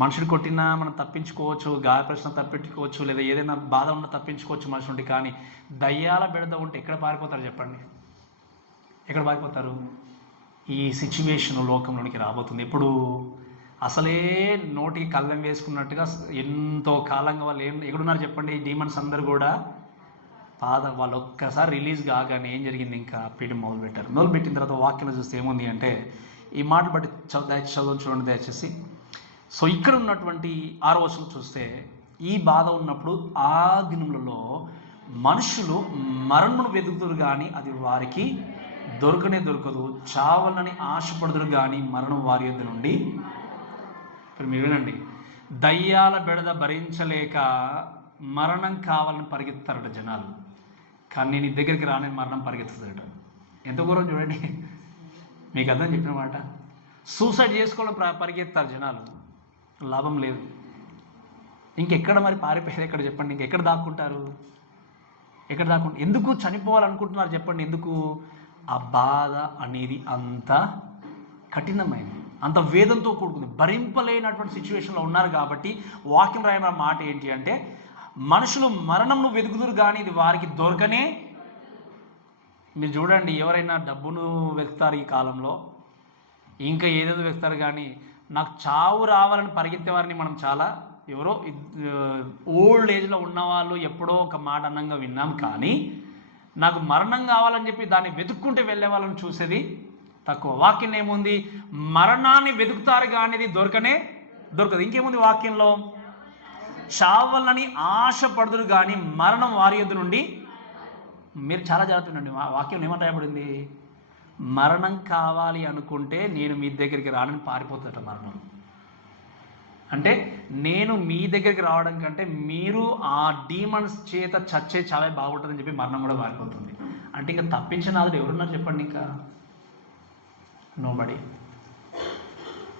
మనుషుడు కొట్టినా మనం తప్పించుకోవచ్చు, గాయపరిచిన తప్పించుకోవచ్చు, లేదా ఏదైనా బాధ ఉన్నా తప్పించుకోవచ్చు మనిషి నుండి. కానీ దయ్యాల బెడద ఉంటే ఎక్కడ పారిపోతారు చెప్పండి? ఎక్కడ పారిపోతారు? ఈ సిచ్యువేషన్ లోకంలోనికి రాబోతుంది. ఇప్పుడు అసలే నోటికి కళ్ళం వేసుకున్నట్టుగా ఎంతో కాలంగా వాళ్ళు ఎక్కడున్నారు చెప్పండి? ఈ డీమన్స్ అందరూ కూడా వాళ్ళు ఒక్కసారి రిలీజ్ కాగానే ఏం జరిగింది? ఇంకా పీడి మొదలుపెట్టారు. మొదలుపెట్టిన తర్వాత వాక్యం చూస్తే ఏముంది అంటే, ఈ మాటలు బట్టి చదువు చూడండి దయచేసి. సో ఇక్కడ ఉన్నటువంటి 6వ వచనం చూస్తే, ఈ బాధ ఉన్నప్పుడు ఆ దినములలో మనుషులు మరణమును వెతుకుదురు కానీ అది వారికి దొరకదు, చావాలని ఆశపడుదురు కానీ మరణం వారి యొద్ద నుండి. ఇప్పుడు మీరు వినండి, దయ్యాల బెడద భరించలేక మరణం కావాలని పరిగెత్తారట జనాలు. కానీ నేను ఈ దగ్గరికి రానని మరణం పరిగెత్తుతాడట. ఎంత ఘోరం చూడండి. మీకు అర్థం చెప్పిన మాట. సూసైడ్ చేసుకోవడం పరిగెత్తారు జనాలు, లాభం లేదు. ఇంకెక్కడ మరి పారిపోయేది ఎక్కడ చెప్పండి? ఇంకెక్కడ దాక్కుంటారు? ఎందుకు చనిపోవాలనుకుంటున్నారు చెప్పండి? ఎందుకు? ఆ బాధ అనేది అంత కఠినమైనది, అంత వేదంతో కూడుకుంది, భరింపలేనటువంటి సిచ్యువేషన్లో ఉన్నారు. కాబట్టి వాక్యం రాయన మాట ఏంటి అంటే, మనుషులు మరణంను వెతుకుదురు కానీ ఇది వారికి దొరకనే. మీరు చూడండి, ఎవరైనా డబ్బును వెతుకుతారు ఈ కాలంలో, ఇంకా ఏదేదో వెతుకుతారు, కానీ నాకు చావు రావాలని పరిగెత్తేవారిని మనం చాలా ఎవరో ఓల్డ్ ఏజ్లో ఉన్నవాళ్ళు ఎప్పుడో ఒక మాట అన్నంగా విన్నాం, కానీ నాకు మరణం కావాలని చెప్పి దాన్ని వెతుక్కుంటే వెళ్ళే వాళ్ళని చూసేది తక్కువ. వాక్యం ఏముంది? మరణాన్ని వెతుకుతారు కానీ ఇది దొరకదు. ఇంకేముంది వాక్యంలో? చావాలని ఆశపడుదురు కానీ మరణం వారి యొద్ద నుండి. మీరు చాలా జాగ్రత్తగా ఉండండి. వాక్యం ఏమంట రాయబడింది? మరణం కావాలి అనుకుంటే నేను మీ దగ్గరికి రానని పారిపోతుందట మరణం. అంటే నేను మీ దగ్గరికి రావడం కంటే మీరు ఆ డీమన్స్ చేత చచ్చే చావే బాగుంటుందని చెప్పి మరణం కూడా పారిపోతుంది. అంటే ఇంకా తప్పించిన నాదుడు ఎవరున్నారు చెప్పండి? ఇంకా నోబడి.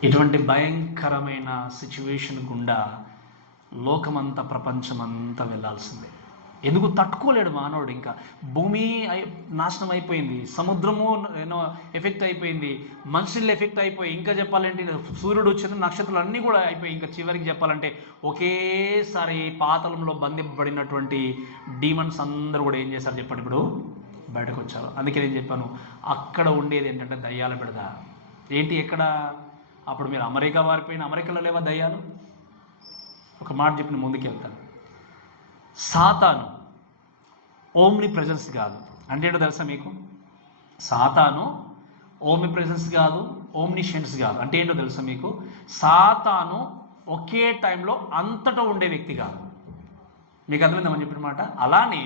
ఇటువంటి భయంకరమైన సిచ్యువేషన్ గుండా లోకమంతా, ప్రపంచమంతా వెళ్ళాల్సిందే. ఎందుకు తట్టుకోలేడు మానవుడు. ఇంకా భూమి నాశనం అయిపోయింది, సముద్రము ఎఫెక్ట్ అయిపోయింది, మనుషులు ఎఫెక్ట్ అయిపోయి, ఇంకా చెప్పాలంటే సూర్యుడు, చంద్రుడు, నక్షత్రాలు అన్నీ కూడా అయిపోయి, ఇంకా చివరికి చెప్పాలంటే ఒకేసారి పాతాళంలో బంధింపబడినటువంటి డీమన్స్ అందరూ కూడా ఏం చేశారు చెప్పండి? ఇప్పుడు బయటకు వచ్చారు. అందుకే నేను చెప్పాను, అక్కడ ఉండేది ఏంటంటే దయ్యాల బిడద. ఏంటి ఎక్కడ? అప్పుడు మీరు అమెరికా వారిపోయిన అమెరికాలో లేవా దయ్యాలు? ఒక మాట చెప్పిన ముందుకు వెళ్తాను. సాతాను ఓమ్ని ప్రెజెన్స్ కాదు. అంటే ఏంటో తెలుసా మీకు? సాతాను ఓమ్ని ప్రెజెన్స్ కాదు, ఓమ్నిషెన్స్ కాదు. అంటే ఏంటో తెలుసా మీకు? సాతాను ఒకే టైంలో అంతటా ఉండే వ్యక్తి కాదు. మీకు అర్థమైందని చెప్పిన మాట. అలానే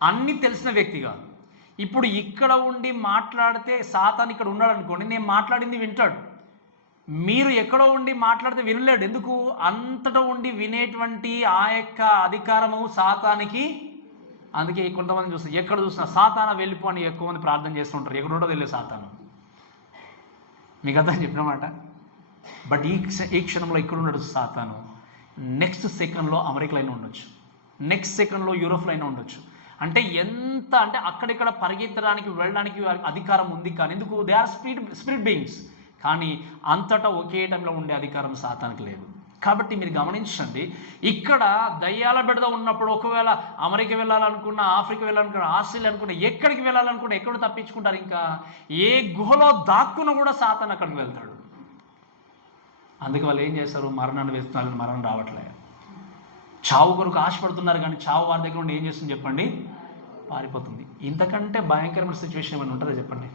అన్నీ తెలిసిన వ్యక్తి కాదు. ఇప్పుడు ఇక్కడ ఉండి మాట్లాడితే సాతాను ఇక్కడ ఉన్నాడు అనుకోండి, నేను మాట్లాడింది వింటాడు. మీరు ఎక్కడో ఉండి మాట్లాడితే వినలేడు. ఎందుకు? అంతటా ఉండి వినేటువంటి ఆ యొక్క అధికారము సాతానికి. అందుకే కొంతమంది చూస్తారు, ఎక్కడ చూసినా సాతాన వెళ్ళిపో అని ఎక్కువ మంది ప్రార్థన చేస్తుంటారు. ఎక్కడుంటో తెలియదు సాతాను. మీకు అర్థం చెప్పిన మాట. బట్ ఈ క్షణంలో ఇక్కడ ఉన్నాడు సాతాను. నెక్స్ట్ సెకండ్లో అమెరికాలో అయినా ఉండొచ్చు, నెక్స్ట్ సెకండ్లో యూరోప్లో అయినా ఉండొచ్చు. అంటే ఎంత అంటే అక్కడిక్కడ పరిగెత్తడానికి వెళ్ళడానికి అధికారం ఉంది. కానీ ఎందుకు? They are spirit beings. కానీ అంతటా ఒకే టైంలో ఉండే అధికారం సాతానికి లేదు. కాబట్టి మీరు గమనించండి, ఇక్కడ దయ్యాల బిడద ఉన్నప్పుడు ఒకవేళ అమెరికా వెళ్ళాలనుకున్నా, ఆఫ్రికా వెళ్ళాలనుకున్నా, ఆస్ట్రేలియా అనుకున్నా, ఎక్కడికి వెళ్ళాలనుకున్నా ఎక్కడ తప్పించుకుంటారు? ఇంకా ఏ గుహలో దాక్కున్నా కూడా సాతాను అక్కడికి వెళ్తాడు. అందుకే వాళ్ళు ఏం చేస్తారు? మరణాన్ని వేస్తున్నారు, మరణం రావట్లేదు. చావు కొరకు ఆశపడుతున్నారు, కానీ చావు వారి దగ్గర ఉండి ఏం చేస్తుంది చెప్పండి? పారిపోతుంది. ఇంతకంటే భయంకరమైన సిచ్యువేషన్ ఏమైనా ఉంటుందా చెప్పండి?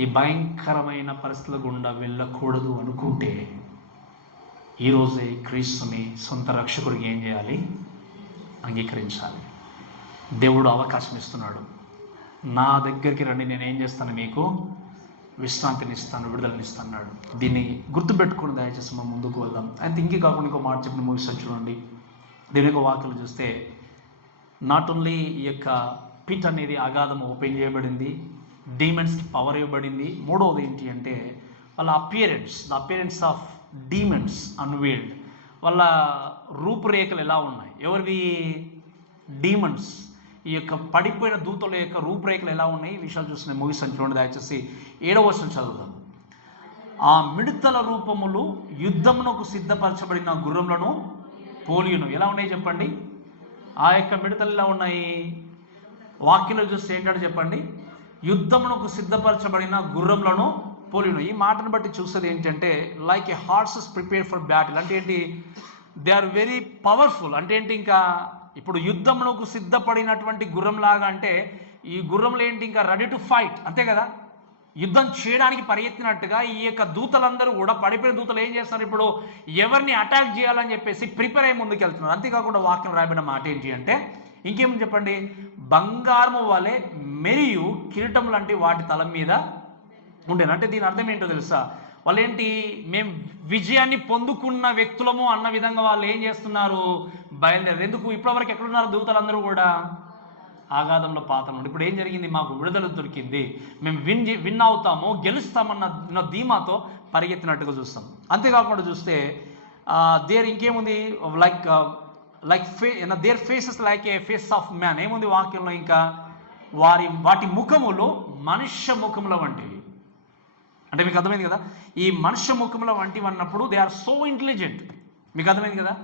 ఈ భయంకరమైన పరిస్థితుల గుండా వెళ్ళకూడదు అనుకుంటే ఈరోజే క్రీస్తుని సొంత రక్షకుడికి ఏం చేయాలి? అంగీకరించాలి. దేవుడు అవకాశం ఇస్తున్నాడు. నా దగ్గరికి రండి, నేనేం చేస్తాను? మీకు విశ్రాంతిని ఇస్తాను, విడుదలనిస్తున్నాడు. దీన్ని గుర్తుపెట్టుకుని దయచేసి మనం ముందుకు వెళ్దాం. అయితే ఇంకే కాకుండా ఇంకో మాట చెప్పిన ముగిస్తాను చూడండి. దీని యొక్క వాక్యాలు చూస్తే నాట్ ఓన్లీ ఈ యొక్క పిట్ అనేది అగాధం ఓపెన్ చేయబడింది, డీమన్స్కి పవర్ ఇవ్వబడింది. మూడవది ఏంటి అంటే వాళ్ళ the appearance of demons unveiled. వాళ్ళ రూపురేఖలు ఎలా ఉన్నాయి? ఎవరివి? డీమన్స్. ఈ యొక్క పడిపోయిన దూతల యొక్క రూపురేఖలు ఎలా ఉన్నాయి? ఈ విషయాలు చూసి నేను ముగిస్తాను చూడండి. దయచేసి 7వ వచనం చదువుదాం. ఆ మిడతల రూపములు యుద్ధమునకు సిద్ధపరచబడిన గుర్రములను పోలియును. ఎలా ఉన్నాయి చెప్పండి? ఆ యొక్క మిడతలు ఎలా ఉన్నాయి? వాక్యంలో చూస్తే ఏంటంటే చెప్పండి, యుద్ధమునకు సిద్ధపరచబడిన గుర్రములను పోలియును. ఈ మాటను బట్టి చూసేది ఏంటంటే like a horses prepare for battle. అంటే ఏంటి? They are very powerful. అంటే ఏంటి? ఇంకా ఇప్పుడు యుద్ధమునకు సిద్ధపడినటువంటి గుర్రంలాగా. అంటే ఈ గుర్రంలో ఏంటి? ఇంకా రెడీ టు ఫైట్, అంతే కదా. యుద్ధం చేయడానికి పరిగెత్తినట్టుగా ఈ యొక్క దూతలందరూ కూడా, పడిపోయిన దూతలు ఏం చేస్తున్నారు? ఇప్పుడు ఎవరిని అటాక్ చేయాలని చెప్పేసి ప్రిపేర్ అయ్యి ముందుకు వెళ్తున్నారు. అంతేకాకుండా వాక్యం రాయబడిన మాట ఏంటి అంటే ఇంకేమని చెప్పండి? బంగారము వలె మెరియు కిరీటం లాంటి వాటి తల మీద ఉండేది. అంటే దీని అర్థం ఏంటో తెలుసా? వాళ్ళు ఏంటి? మేము విజయాన్ని పొందుకున్న వ్యక్తులము అన్న విధంగా వాళ్ళు ఏం చేస్తున్నారు? బయలుదేరారు. ఎందుకు? ఇప్పటివరకు ఎక్కడున్నారు దూతలందరూ కూడా? ఆగాధంలో పాతాళంలో. ఇప్పుడు ఏం జరిగింది? మాకు విడుదల దొరికింది, మేము విన్ అవుతాము, గెలుస్తామన్న ధీమాతో పరిగెత్తినట్టుగా చూస్తాం. అంతేకాకుండా చూస్తే దేర్ ఇంకేముంది? Their faces like A face of man. ఏముంది వాక్యంలో? ఇంకా వాటి ముఖములు మనుష్య ముఖముల వంటివి. అంటే మీకు అర్థమైంది కదా? ఈ మనుష్య ముఖముల వంటివి అన్నప్పుడు దే ఆర్ సో ఇంటెలిజెంట్. మీకు అర్థమైంది కదా?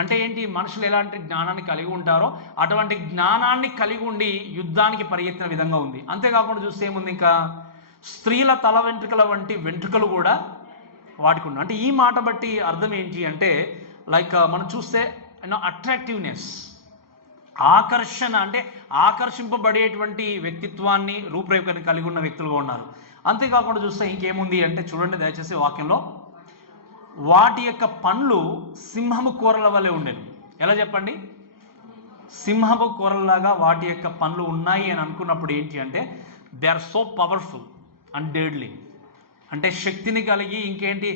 అంటే ఏంటి? మనుషులు ఎలాంటి జ్ఞానాన్ని కలిగి ఉంటారో అటువంటి జ్ఞానాన్ని కలిగి ఉండి యుద్ధానికి పరిగెత్తిన విధంగా ఉంది. అంతేకాకుండా చూస్తే ఏముంది? ఇంకా స్త్రీల తల వెంట్రుకల వంటి వెంట్రుకలు కూడా వాటికి ఉన్నాయి. అంటే ఈ మాట బట్టి అర్థం ఏంటి అంటే లైక్ మనం చూస్తే అట్రాక్టివ్నెస్, ఆకర్షణ, అంటే ఆకర్షింపబడేటువంటి వ్యక్తిత్వాన్ని, రూపురేఖని కలిగి ఉన్న వ్యక్తులుగా ఉన్నారు. అంతేకాకుండా చూస్తే ఇంకేముంది అంటే చూడండి దయచేసి వాక్యంలో, వాటి యొక్క పండ్లు సింహము కూరల వలె ఉండేది. ఎలా చెప్పండి? సింహపు కూరల్లాగా వాటి యొక్క పండ్లు ఉన్నాయి అని అనుకున్నప్పుడు ఏంటి అంటే they are so powerful and deadly. అంటే శక్తిని కలిగి, ఇంకేంటి,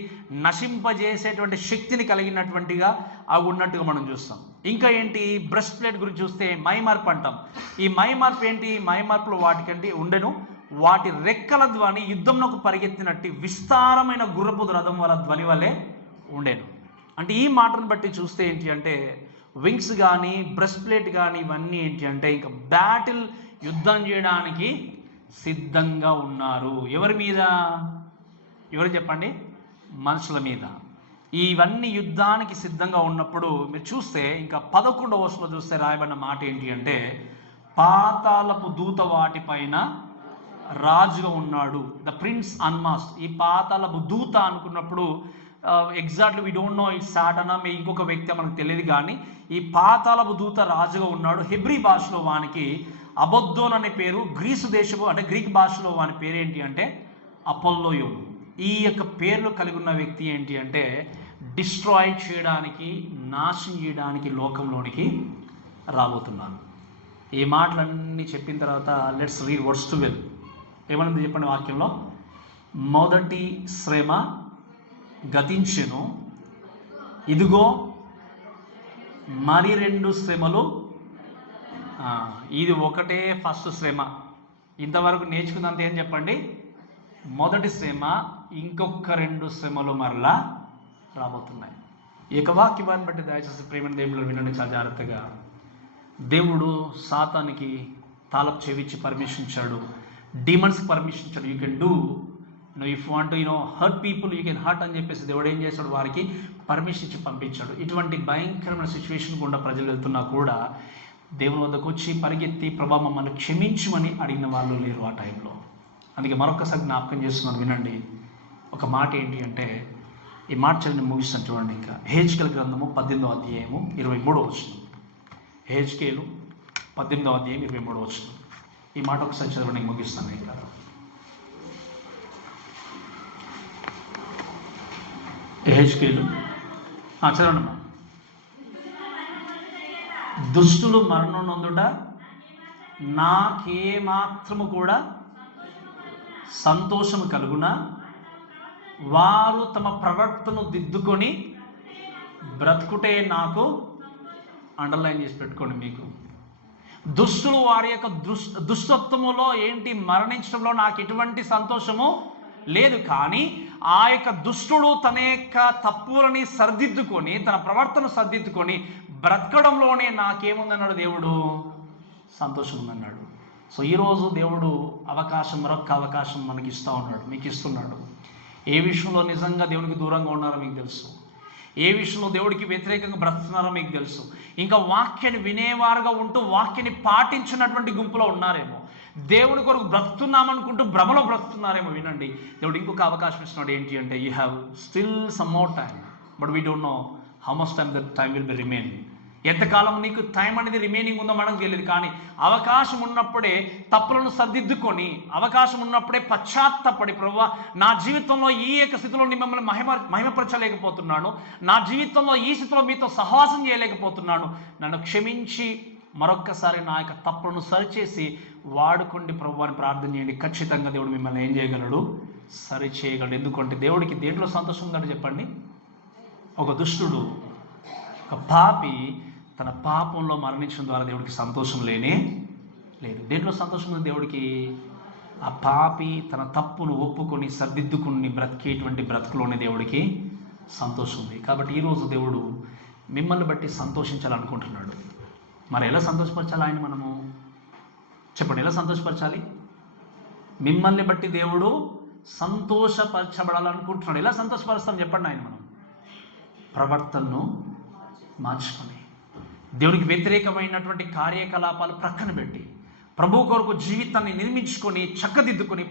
నశింపజేసేటువంటి శక్తిని కలిగినటువంటిగా అవి ఉన్నట్టుగా మనం చూస్తాం. ఇంకా ఏంటి, బ్రెస్ట్ ప్లేట్ గురించి చూస్తే మైమార్పు అంటాం. ఈ మైమార్పు ఏంటి? మైమార్పులు వాటికంటే ఉండెను, వాటి రెక్కల ధ్వని యుద్ధంలోకి పరిగెత్తినట్టు విస్తారమైన గుర్రపు రథం వల్ల ధ్వని వల్లే ఉండేను. అంటే ఈ మాటను బట్టి చూస్తే ఏంటి అంటే వింగ్స్ కానీ బ్రెస్ట్ ప్లేట్ కానీ ఇవన్నీ ఏంటి అంటే ఇంకా బ్యాటిల్, యుద్ధం చేయడానికి సిద్ధంగా ఉన్నారు. ఎవరి మీద? ఎవరు చెప్పండి? మనుషుల మీద. ఇవన్నీ యుద్ధానికి సిద్ధంగా ఉన్నప్పుడు మీరు చూస్తే ఇంకా 11వ వచనంలో చూస్తే రాయబడిన మాట ఏంటి అంటే పాతాళపు దూత వాటిపైన రాజుగా ఉన్నాడు, ద ప్రిన్స్ అన్మాస్ట్. ఈ పాతాళపు దూత అనుకున్నప్పుడు exactly we don't know it's సాటనా, మీ ఇంకొక వ్యక్తి మనకు తెలియదు, కానీ ఈ పాతాళపు దూత రాజుగా ఉన్నాడు. హెబ్రీ భాషలో వానికి అబద్దోన్ అనే పేరు, గ్రీసు దేశపు అంటే గ్రీక్ భాషలో వాని పేరు ఏంటి అంటే అపోల్లోయోన్. ఈ యొక్క పేర్లు కలిగి ఉన్న వ్యక్తి ఏంటి అంటే డిస్ట్రాయ్ చేయడానికి, నాశనం చేయడానికి లోకంలోనికి రాబోతున్నారు. ఈ మాటలన్నీ చెప్పిన తర్వాత లెట్స్ రీడ్ వర్స్ 12. ఏమన్నది చెప్పండి వాక్యంలో? మొదటి శ్రమ గతించెను, ఇదిగో మరి 2 శ్రమలు. ఇది ఒకటే ఫస్ట్ శ్రమ. ఇంతవరకు నేర్చుకున్నంత ఏం చెప్పండి? మొదటి శ్రమ, ఇంకొక 2 శ్రమలు మరలా రాబోతున్నాయి. ఈ యొక్క వాక్యాన్ని బట్టి దయచేసి ప్రేమ దేవుళ్ళు వినండి చాలా జాగ్రత్తగా. దేవుడు సాతానికి తాళపు చెవిచ్చి పర్మిషన్ ఇచ్చాడు, డీమన్స్కి పర్మిషన్ ఇచ్చాడు. You can do if want hurt people, you can hurt అని చెప్పేసి దేవుడు ఏం చేశాడు? వారికి పర్మిషన్ ఇచ్చి పంపించాడు. ఇటువంటి భయంకరమైన సిచ్యువేషన్ గుండా ప్రజలు వెళ్తున్నా కూడా దేవుని వద్దకు వచ్చి పరిగెత్తి ప్రభా మమ్మల్ని క్షమించమని అడిగిన వాళ్ళు లేరు ఆ టైంలో. అందుకే మరొకసారి జ్ఞాపకం చేస్తున్నాను, వినండి. ఒక మాట ఏంటి అంటే, ఈ మాట చదివి ముగిస్తాను చూడండి. ఇంకా హెజ్కేలు గ్రంథము 18వ అధ్యాయము 23వ వచనం. హెజ్కేలు 18వ అధ్యాయం 23వ వచనం. ఈ మాట ఒకసారి చదవడానికి ముగిస్తాను. ఇంకా హెజ్కేలు చదవండి. దుష్టులు మరణం నొందుట నాకేమాత్రము కూడా సంతోషము కలుగునా, వారు తమ ప్రవర్తనను దిద్దుకొని బ్రతుకుటే నాకు. అండర్లైన్ చేసి పెట్టుకోండి. మీకు దుష్టులు వారి యొక్క దుష్టత్వములో ఏంటి, మరణించడంలో నాకు ఎటువంటి సంతోషము లేదు, కానీ ఆ యొక్క దుష్టుడు తన యొక్క తప్పులని సరిదిద్దుకొని, తన ప్రవర్తన సరిదిద్దుకొని బ్రతకడంలోనే నాకేముందన్నాడు దేవుడు? సంతోషం ఉందన్నాడు. సో ఈరోజు దేవుడు అవకాశం, మరొక అవకాశం మనకి ఇస్తూ ఉన్నాడు, మీకు ఇస్తున్నాడు. ఏ విషయంలో నిజంగా దేవునికి దూరంగా ఉన్నారో మీకు తెలుసు, ఏ విషయంలో దేవుడికి వ్యతిరేకంగా బ్రతుకుతున్నారో మీకు తెలుసు. ఇంకా వాక్యాన్ని వినేవారుగా ఉంటూ వాక్యాన్ని పాటించినటువంటి గుంపులో ఉన్నారేమో, దేవుని కొరకు బ్రతుకుతున్నామనుకుంటూ భ్రమలో బ్రతుకుతున్నారేమో. వినండి, దేవుడు ఇంకొక అవకాశం ఇస్తున్నాడు. ఏంటి అంటే you have still some more time, but we don't know how much time that time will be remain. ఎంతకాలం నీకు టైం అనేది రిమైనింగ్ ఉందో మనకు తెలియదు, కానీ అవకాశం ఉన్నప్పుడే తప్పులను సరిదిద్దుకొని, అవకాశం ఉన్నప్పుడే పశ్చాత్తపడి, ప్రభువా నా జీవితంలో ఈ యొక్క స్థితిలో మిమ్మల్ని మహిమపరచలేకపోతున్నాను, నా జీవితంలో ఈ స్థితిలో మీతో సహవాసం చేయలేకపోతున్నాను, నన్ను క్షమించి మరొక్కసారి నా యొక్క తప్పులను సరిచేసి వాడుకోండి ప్రభు అని ప్రార్థన చేయండి. ఖచ్చితంగా దేవుడు మిమ్మల్ని ఏం చేయగలడు? సరి చేయగలడు. ఎందుకంటే దేవుడికి దేంట్లో సంతోషం ఉందంటే చెప్పండి? ఒక దుష్టుడు, ఒక పాపి తన పాపంలో మరణించడం ద్వారా దేవుడికి సంతోషం లేనే లేదు. దేంట్లో సంతోషం ఉంది దేవుడికి? ఆ పాపి తన తప్పును ఒప్పుకొని సర్దిద్దుకుని బ్రతికేటువంటి బ్రతుకులోనే దేవుడికి సంతోషం ఉంది. కాబట్టి ఈరోజు దేవుడు మిమ్మల్ని బట్టి సంతోషించాలనుకుంటున్నాడు. మరి ఎలా సంతోషపరచాలి ఆయన? మనము చెప్పండి, ఎలా సంతోషపరచాలి? మిమ్మల్ని బట్టి దేవుడు సంతోషపరచబడాలనుకుంటున్నాడు. ఎలా సంతోషపరుస్తాం చెప్పండి? ఆయన మనం ప్రవర్తనను మార్చుకొని, దేవునికి వ్యతిరేకమైనటువంటి కార్యకలాపాలు ప్రక్కన పెట్టి ప్రభు కొరకు జీవితాన్ని నిర్మించుకొని చక్కదిద్దుకొని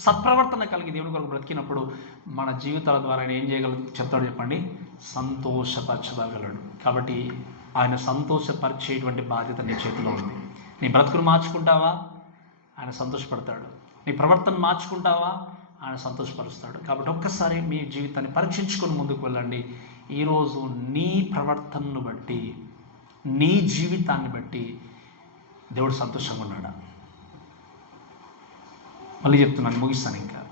సత్ప్రవర్తన కలిగి దేవుని కొరకు బ్రతికినప్పుడు మన జీవితాల ద్వారా ఆయన ఏం చేయగలరు చెప్తాడు చెప్పండి, సంతోషపరచగలడు. కాబట్టి ఆయన సంతోషపరిచేటువంటి బాధ్యత నీ చేతిలో ఉంది. నీ బ్రతుకును మార్చుకుంటావా, ఆయన సంతోషపడతాడు. నీ ప్రవర్తన మార్చుకుంటావా, ఆయన సంతోషపరుస్తాడు. కాబట్టి ఒక్కసారి మీ జీవితాన్ని పరీక్షించుకొని ముందుకు వెళ్ళండి. ఈరోజు నీ ప్రవర్తనను బట్టి, నీ జీవితాన్ని బట్టి దేవుడు సంతోషంగా ఉన్నాడా? మళ్ళీ చెప్తున్నాను, ముగిస్తాను. ఇంకా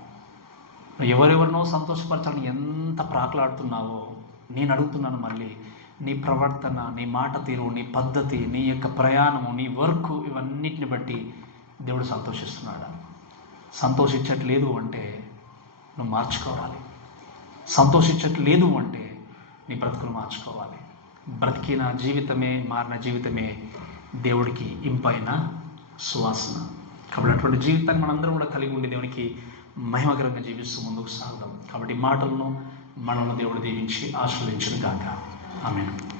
ఎవరెవరినో సంతోషపరచాలని ఎంత ప్రాకులాడుతున్నావో నేను అడుగుతున్నాను మళ్ళీ, నీ ప్రవర్తన, నీ మాట తీరు, నీ పద్ధతి, నీ యొక్క ప్రయాణము, నీ వర్క్, ఇవన్నిటిని బట్టి దేవుడు సంతోషిస్తున్నాడా? సంతోషించట్లేదు అంటే నువ్వు మార్చుకోవాలి. సంతోషించట్లేదు అంటే నీ బ్రతుకును మార్చుకోవాలి. బ్రతికిన జీవితమే, మారిన జీవితమే దేవుడికి ఇంపైన సువాసన. కాబట్టి అటువంటి జీవితాన్ని మనందరం కూడా కలిగి ఉండి దేవునికి మహిమకరంగా జీవిస్తూ ముందుకు సాగుదాం. కాబట్టి మాటలను మనల్ని దేవుడు దీవించి ఆశీర్వదించును గాక. ఆమేన్.